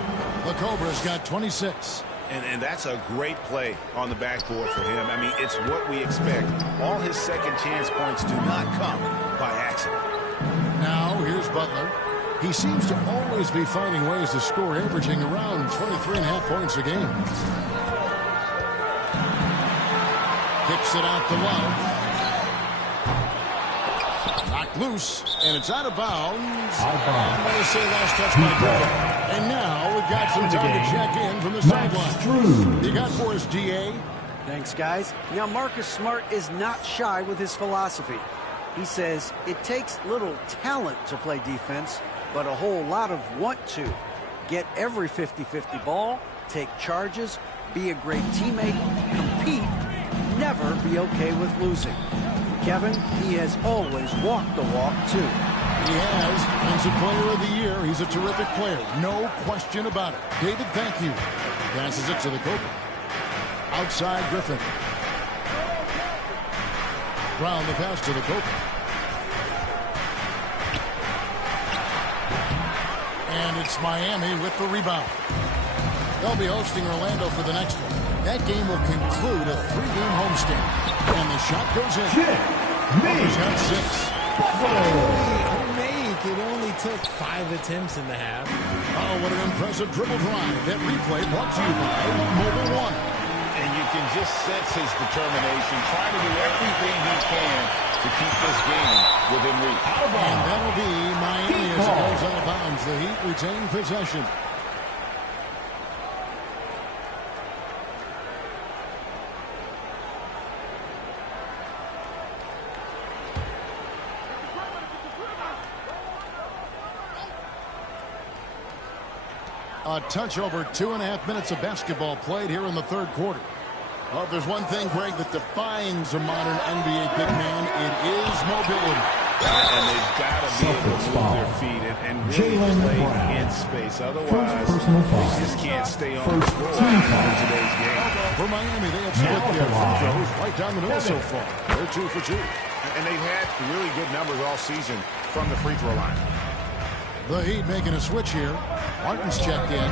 The Cobra's got 26. And that's a great play on the backboard for him. I mean, it's what we expect. All his second chance points do not come by accident. Now, here's Butler. He seems to always be finding ways to score, averaging around 23.5 points a game. Kicks it out to Love. Knocked loose, and it's out of bounds. I'm going to say last touch by Griffin. And now we've got some time to check in from the sideline. You got for us, GA? Thanks, guys. Now, Marcus Smart is not shy with his philosophy. He says it takes little talent to play defense, but a whole lot of want to. Get every 50-50 ball, take charges, be a great teammate, compete, never be okay with losing. Kevin, he has always walked the walk, too. He has. Defensive Player of the Year. He's a terrific player. No question about it. David, thank you. Passes it to the Cobra. Outside Griffin. Brown the pass to the Cobra. And it's Miami with the rebound. They'll be hosting Orlando for the next one. That game will conclude a 3-game homestand. And the shot goes in. He's got 6. It only took 5 attempts in the half. Oh, what an impressive dribble drive. That replay brought to you by Mobile One. And you can just sense his determination, trying to do everything he can to keep this game within reach. And that'll be Miami as it goes out of bounds. The Heat retain possession. A touch over 2.5 minutes of basketball played here in the third quarter. Well, if there's one thing, Greg, that defines a modern NBA big man, it is mobility. And they've got to be able to move their feet and really play in space. Otherwise, they just can't stay on the floor in today's game. For Miami, they have split their free throws right down the middle so far. They're 2 for 2. And they've had really good numbers all season from the free throw line. The Heat making a switch here. Martin's checked in.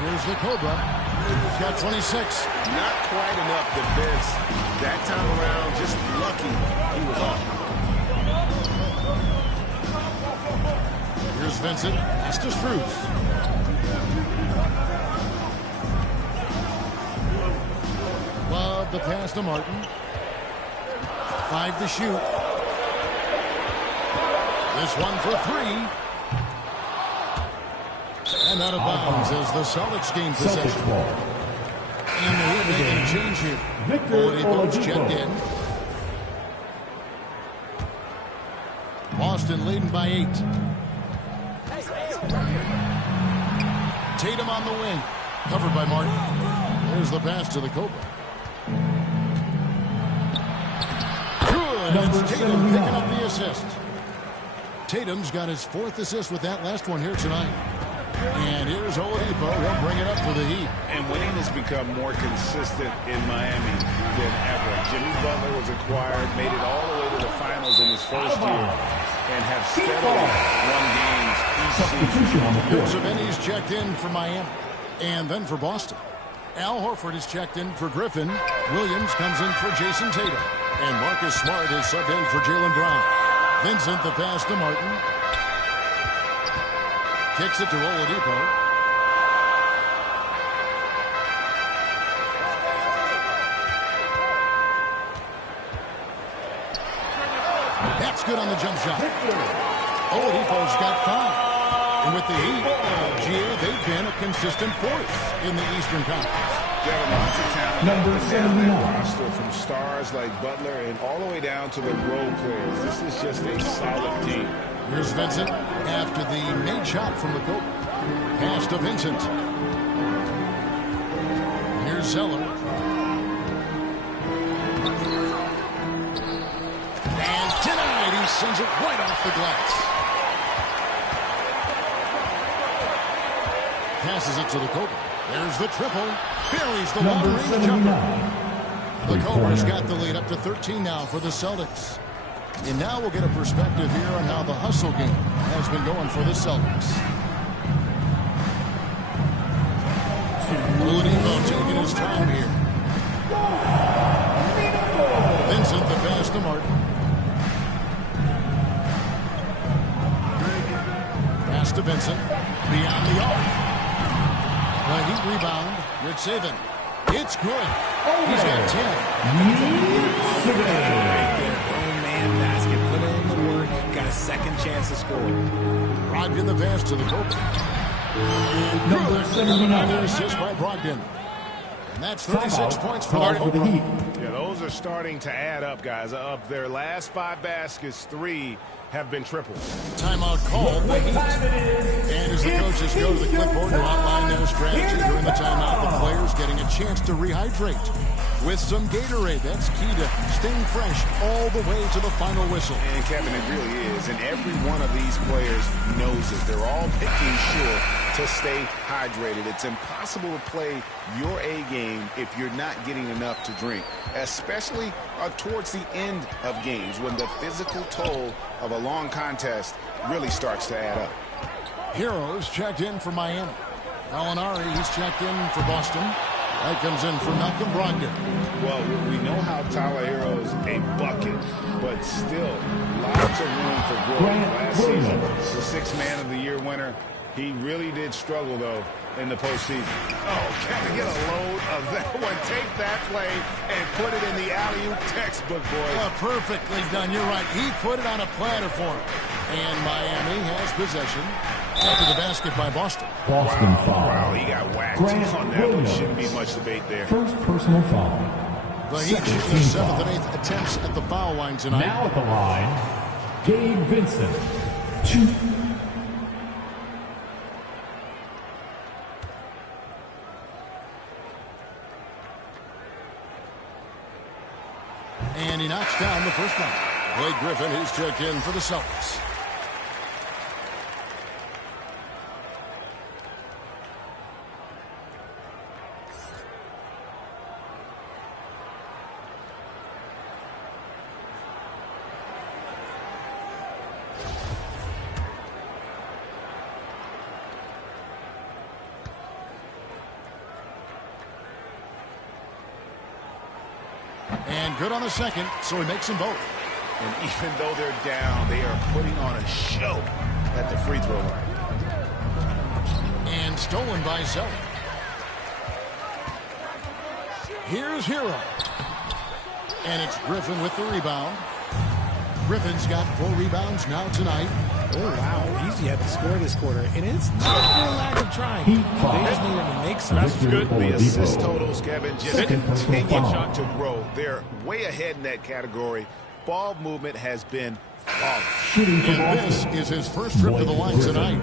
Here's the Cobra. He's got 26. Not quite enough defense. That time around, just lucky he was off. Here's Vincent. Pass to Strus. Love the pass to Martin. 5 to shoot. This one for 3. And out of bounds as the Celtics gain possession. And the Heat making a change here. Oladipo's checked in. Boston leading by 8. Tatum on the wing. Covered by Martin. There's the pass to the Cobra. Good. And it's Tatum picking up the assist. Tatum's got his 4th assist with that last one here tonight. And here's Oladipo. He'll bring it up for the Heat. And winning has become more consistent in Miami than ever. Jimmy Butler was acquired, made it all the way to the finals in his first year, and have steadily won games each season. Benny's checked in for Miami. And then for Boston. Al Horford is checked in for Griffin. Williams comes in for Jason Tatum. And Marcus Smart is subbed in for Jaylen Brown. Vincent the pass to Martin. Kicks it to Oladipo. That's good on the jump shot. Oladipo's got 5. And with the Heat, they've been a consistent force in the Eastern Conference. They have lots of talent. Number 79. Roster from stars like Butler and all the way down to the role players. This is just a solid team. Here's Vincent after the made shot from the Cobra. Pass to Vincent. Here's Zeller. And denied. He sends it right off the glass. Passes it to the Cobra. There's the triple. Buries the long-range jumper. The Cobra's got the lead up to 13 now for the Celtics. And now we'll get a perspective here on how the hustle game has been going for the Celtics. Oladipo taking his time here. Vincent the pass to Martin. Pass to Vincent. Beyond the arc. The Heat rebound. Rich Saban. It's good. He's got 10. Right there. Own man basket. Put in the work. a second chance to score. Brogdon the pass to the Cobra. Number 79. Assist by Brogdon. And that's 36 points for the Cobra. Heat. Yeah, those are starting to add up, guys. Of their last 5 baskets, 3 have been tripled. Timeout called the Heat. And as the coaches go to the clipboard to outline their strategy during the timeout, the players getting a chance to rehydrate with some Gatorade. That's key to staying fresh all the way to the final whistle. And Kevin, it really is. And every one of these players knows it. They're all making sure to stay hydrated. It's impossible to play your A game if you're not getting enough to drink, especially towards the end of games when the physical toll of a long contest really starts to add up. Heroes checked in for Miami. Gallinari, he's checked in for Boston. That comes in for Malcolm Brogdon. Well, we know how Tyler Hero's a bucket, but still lots of room for growth. Last season, the 6th Man of the Year winner. He really did struggle, though, in the postseason. Oh, can I get a load of that one? Take that play and put it in the alley-oop textbook, boys. Perfectly done. You're right. He put it on a platter for him. And Miami has possession after the basket by Boston. Boston foul. Wow, he got whacked on that one. Shouldn't be much debate there. First personal foul. The Heat shoot their 7th and 8th attempts at the foul line tonight. Now at the line, Gabe Vincent. 2. And he knocks down the first one. Blake Griffin is checked in for the Celtics. And good on the second, so he makes them both. And even though they're down, they are putting on a show at the free throw line. And stolen by Zelly. Here's Hero. And it's Griffin with the rebound. Griffin's got 4 rebounds now tonight. Oh, wow. Easy had to score this quarter. And it's not for a lack of trying. They just need him to make some. That's good. The assist totals, Kevin, just continue to grow. They're way ahead in that category. Ball movement has been flawless. And this is his first trip to the line tonight.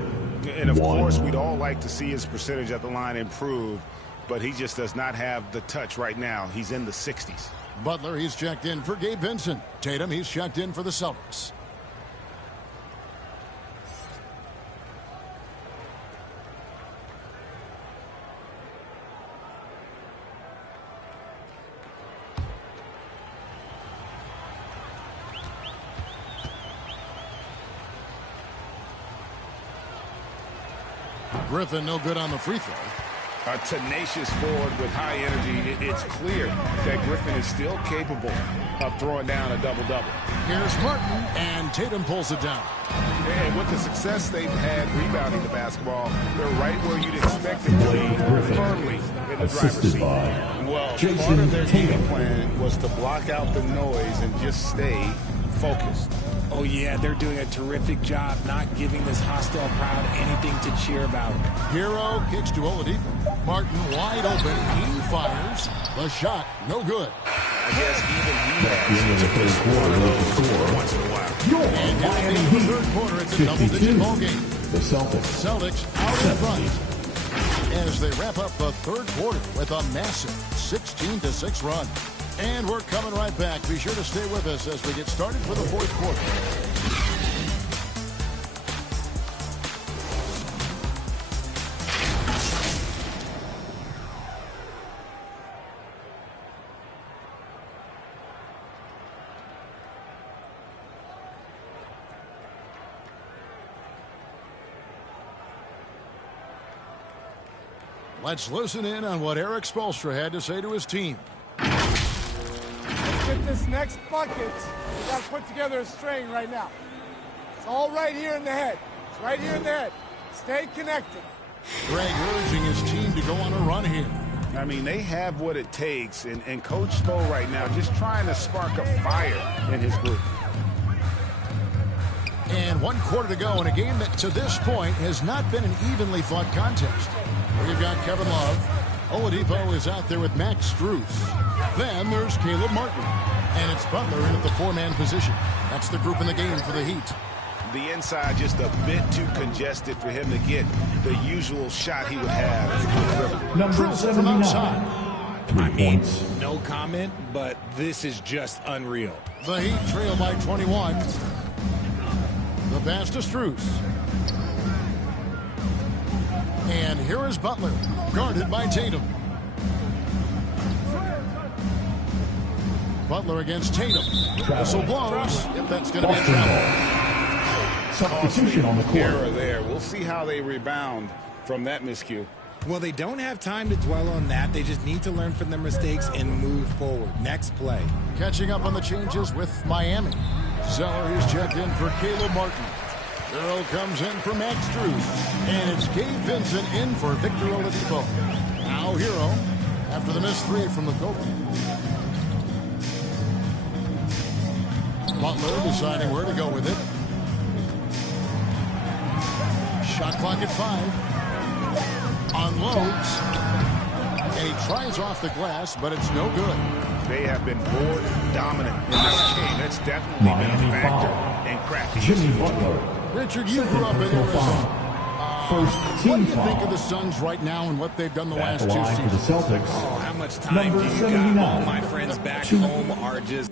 And, of course, we'd all like to see his percentage at the line improve, but he just does not have the touch right now. He's in the 60s. Butler, he's checked in for Gabe Vincent. Tatum, he's checked in for the Celtics. Griffin, no good on the free throw. A tenacious forward with high energy. It's clear that Griffin is still capable of throwing down a double-double. Here's Martin, and Tatum pulls it down. And with the success they've had rebounding the basketball, they're right where you'd expect to play firmly in the driver's seat. Well, part of their game plan was to block out the noise and just stay focused. Oh, yeah, they're doing a terrific job not giving this hostile crowd anything to cheer about. Hero kicks to Oladipo. Martin wide open. He fires. The shot, no good. I guess even he has to miss one of those once in a while. And in the third quarter, it's a double-digit ball game. The Celtics out in front as they wrap up the third quarter with a massive 16-6 run. And we're coming right back. Be sure to stay with us as we get started for the fourth quarter. Let's listen in on what Eric Spoelstra had to say to his team. Get this next bucket, we got to put together a string right now. It's all right here in the head. It's right here in the head. Stay connected. Greg urging his team to go on a run here. I mean, they have what it takes, and Coach Spo right now just trying to spark a fire in his group. And 1 quarter to go in a game that to this point has not been an evenly fought contest. We've got Kevin Love. Oladipo is out there with Max Strus. Then there's Caleb Martin. And it's Butler in at the 4-man position. That's the group in the game for the Heat. The inside just a bit too congested for him to get the usual shot he would have. Number 79. I mean, no comment, but this is just unreal. The Heat trail by 21. The pass to Strus. And here is Butler, guarded by Tatum. Butler against Tatum. Whistle blows. If that's going to be a travel. Substitution on the court. Error there. We'll see how they rebound from that miscue. Well, they don't have time to dwell on that. They just need to learn from their mistakes and move forward. Next play. Catching up on the changes with Miami. Zeller is checked in for Caleb Martin. Earl comes in for Max Strus. And it's Gabe Vincent in for Victor Oladipo. Now Hero after the missed 3 from the Cobra. Butler deciding where to go with it. Shot clock at 5. Unloads. And he tries off the glass, but it's no good. They have been board dominant in this game. That's definitely Miami been a factor foul. in cracking. Jimmy Butler. Richard, you grew up in Arizona. First What team do you think foul. of the Suns right now and what they've done the At last the 2 line for seasons? the Celtics. Oh, how much time Number do you 79. got? All my friends back home are just...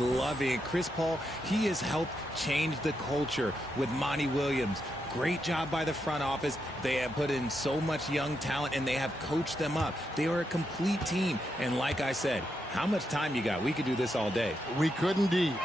Loving Chris Paul, he has helped change the culture with Monty Williams. Great job by the front office. They have put in so much young talent and they have coached them up. They are a complete team. And like I said, how much time you got? We could do this all day. We could indeed.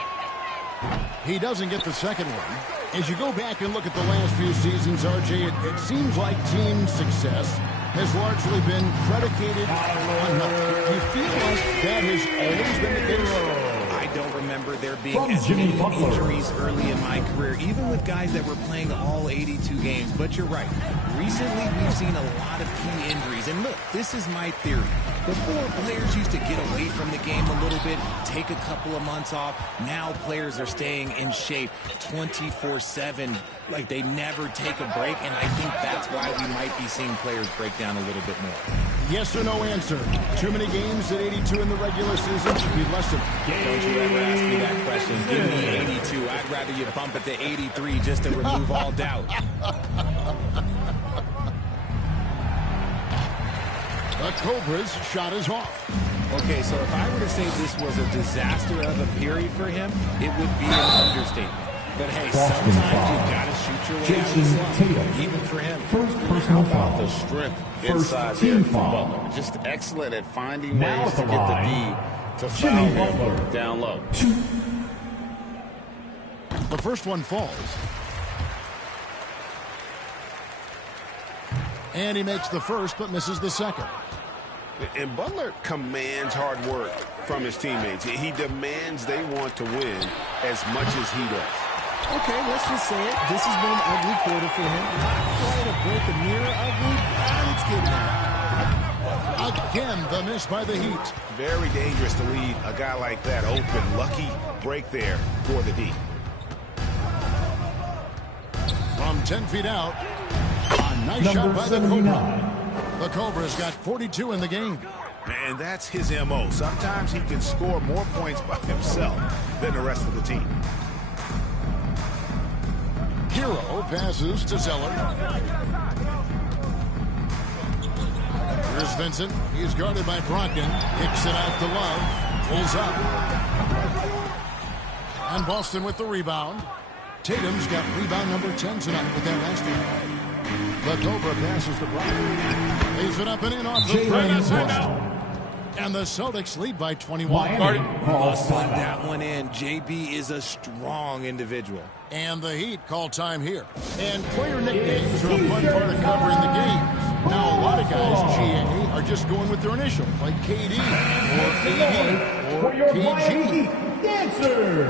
He doesn't get the second one. As you go back and look at the last few seasons, RJ, it seems like team success has largely been predicated on health. Do you feel like that has always been the case? I don't remember there being as many injuries early in my career, even with guys that were playing all 82 games. But you're right. Recently, we've seen a lot of key injuries. And look, this is my theory. Before, players used to get away from the game a little bit, take a couple of months off. Now players are staying in shape 24/7, like they never take a break. And I think that's why we might be seeing players break down a little bit more. Yes or no answer. Too many games at 82 in the regular season should be lessened. Don't you ever ask me that question. Give me 82. I'd rather you bump it to 83 just to remove all doubt. The Cobras shot is off. Okay, so if I were to say this was a disaster of a period for him, it would be an understatement. But hey, sometimes you've got to shoot your way out of the slump, even for him. First personal foul. The strength First inside team there from foul. Butler. Just excellent at finding Now ways at to the get the line, D to Jimmy foul him Butler. down low. The first one falls. And he makes the first but misses the second. And Butler commands hard work from his teammates. He demands they want to win as much as he does. Okay, let's just say it. This has been an ugly quarter for him. Not quite a break of mirror ugly, but it's getting there. Again, the miss by the Heat. Very dangerous to leave a guy like that open. Lucky break there for the D. From 10 feet out, a nice shot by the Cobra. The Cobra's got 42 in the game. And that's his M.O. Sometimes he can score more points by himself than the rest of the team. Hero passes to Zeller. Here's Vincent. He's guarded by Brogdon. Kicks it out to Love. Pulls up. And Boston with the rebound. Tatum's got rebound number 10 tonight with that last one. The Cobra passes to Brogdon. Leaves it up and in off the break. And the Celtics lead by 21. Muscling that one in. JB is a strong individual. And the Heat call time here. And player nicknames are a fun part of covering the games. Now, a lot of guys, GA, are just going with their initial, like KD, or AD, or KG.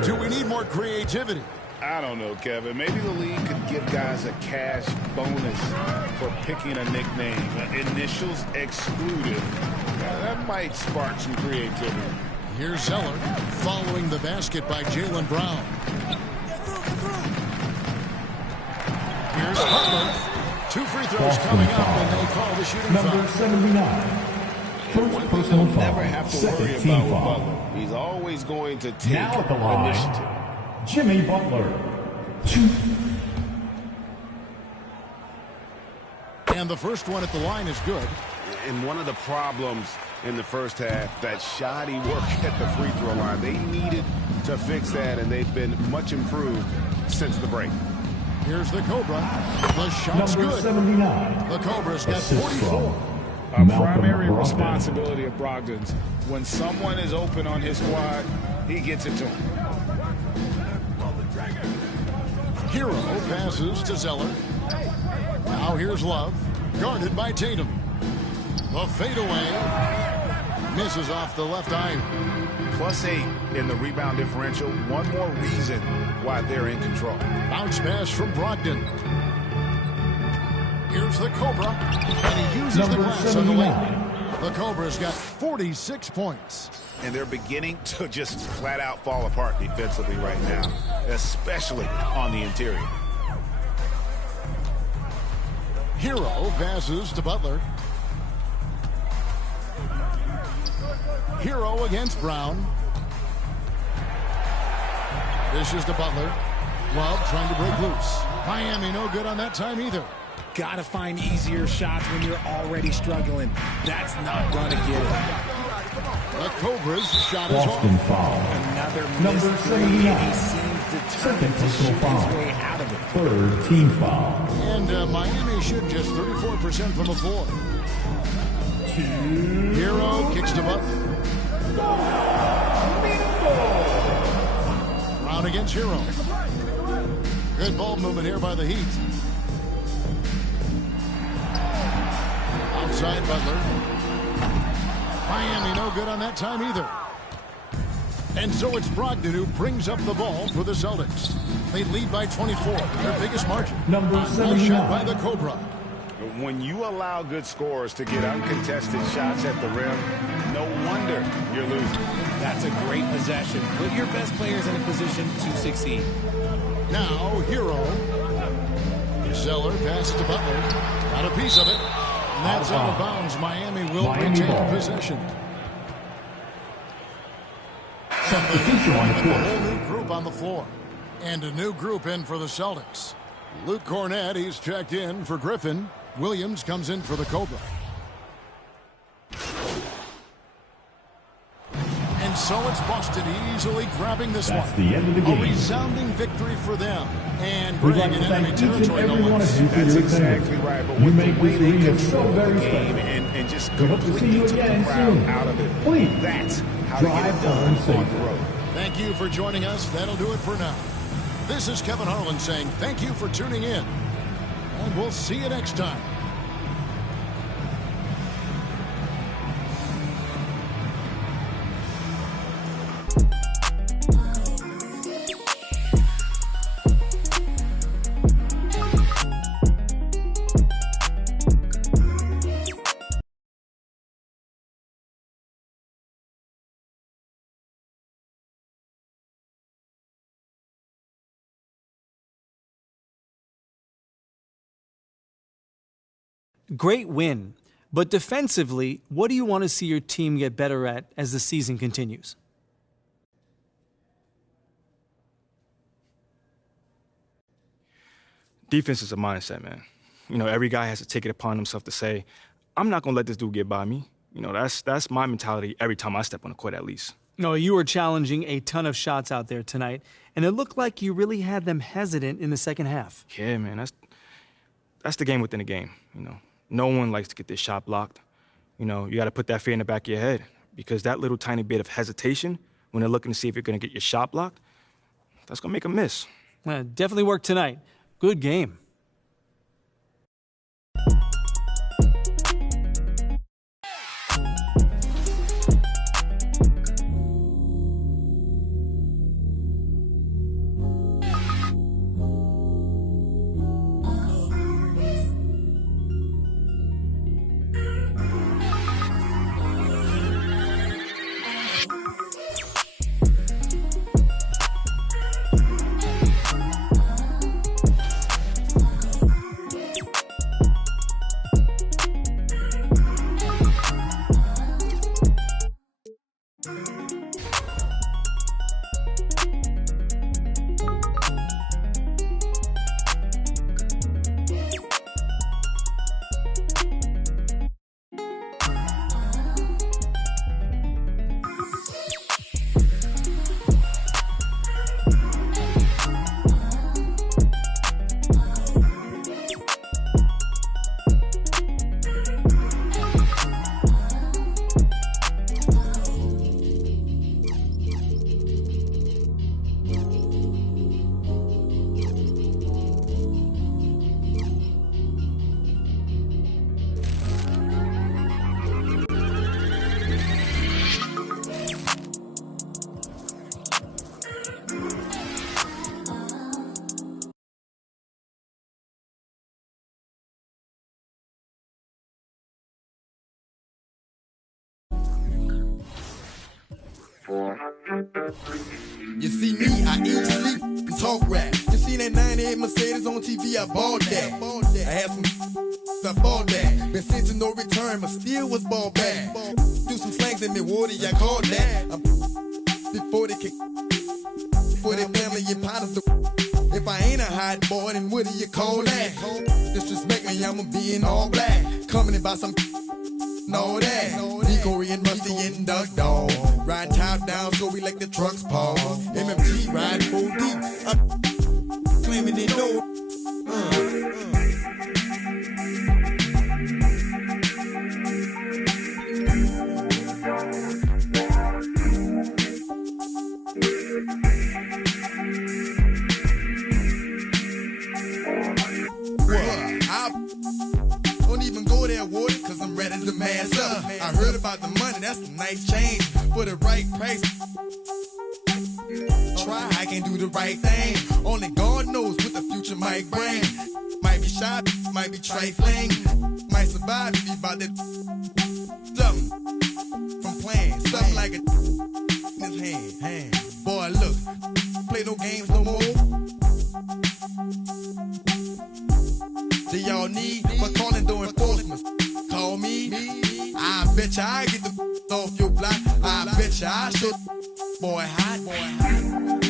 Do we need more creativity? I don't know, Kevin. Maybe the league could give guys a cash bonus for picking a nickname. Initials excluded. That might spark some creativity. Here's Zeller following the basket by Jaylen Brown. Here's Butler. 2 free throws coming up, and they call the shooting foul. Number 79. First personal foul. Never have to worry about Butler. He's always going to take now at the line, initiative. Jimmy Butler. 2. And the first one at the line is good. And one of the problems in the first half, that shoddy work at the free throw line. They needed to fix that, and they've been much improved since the break. Here's the Cobra. The shot's Number good. 79. The Cobra's got 44. A primary responsibility of Brogdon's. When someone is open on his squad, he gets it to him. Hero passes to Zeller. Now here's Love, guarded by Tatum. The fadeaway misses off the left eye. +8 in the rebound differential. One more reason why they're in control. Bounce pass from Brogdon. Here's the Cobra, and he uses the glass on the lane. The Cobra's got 46 points. And they're beginning to just flat out fall apart defensively right now, especially on the interior. Hero passes to Butler. Hero against Brown. Dishes to Butler. Love trying to break loose. Miami no good on that time either. Gotta find easier shots when you're already struggling. That's not gonna get it. The Cobra's shot is Boston off. foul. Another Number missed 79. He seems Second determined to personal shoot foul. his way out of it. Third team foul. And Miami shoot just 34% from the floor. Hero kicks to Butler. Brown against Hero. Good ball movement here by the Heat. Outside Butler. Miami no good on that time either. And so it's Brogdon who brings up the ball for the Celtics. They lead by 24, their biggest margin. Number Nice 79. shot by the Cobra. When you allow good scorers to get uncontested shots at the rim, no wonder you're losing. That's a great possession. Put your best players in a position to succeed. Now, Hero. Zeller passes to Butler. Got a piece of it. And that's out of bounds. Miami will retain possession. Substitution on the A court. whole new group on the floor. And a new group in for the Celtics. Luke Cornett, he's checked in for Griffin. Williams comes in for the Cobra. And so it's Boston easily grabbing this That's one. the end of the game. A resounding victory for them. And We'd Greg like in to thank enemy each and territory every no one less. of you for That's your exactly attendance. right. But You with make the way this they arena so control very the game special. and just We hope to see completely you took the again crowd soon. out of it, Please, that's how to get drive it done home on safe. the road. Thank you for joining us. That'll do it for now. This is Kevin Harlan saying thank you for tuning in. And we'll see you next time. Great win. But defensively, what do you want to see your team get better at as the season continues? Defense is a mindset, man. You know, every guy has to take it upon himself to say, I'm not going to let this dude get by me. You know, that's my mentality every time I step on the court, at least. No, you were challenging a ton of shots out there tonight, and it looked like you really had them hesitant in the second half. Yeah, man, that's the game within the game, you know. No one likes to get this shot blocked. You know, you got to put that fear in the back of your head because that little tiny bit of hesitation when they're looking to see if you're going to get your shot blocked, that's going to make them miss. Definitely worked tonight. Good game. You see me, I eat, sleep, and talk rap. You seen that 98 Mercedes on TV, I bought that. I had some I bought that. Been sent to no return, but still was ball back. Do some slangs in Milwaukee, I called that. Before they kick, for their family and partners. If I ain't a hot boy, then what do you call that? Disrespect me, I'ma be in all black. Coming about some know that. Decoy and Rusty and Duck Dog. Ride top down so we like the trucks pause. MMT ride full deep. I'm claiming they know. Cause I'm ready to mass up. I heard about the money, that's a nice change. For the right price, try, I can do the right thing. Only God knows what the future might bring. Might be shy, might be trifling. Might survive if you about that something from playing. Something like a in his hand. Boy, look, play no games no more. Do y'all need but calling during enforcement? Call me. I bet ya I get the off your block. I bet ya I should. Boy hot.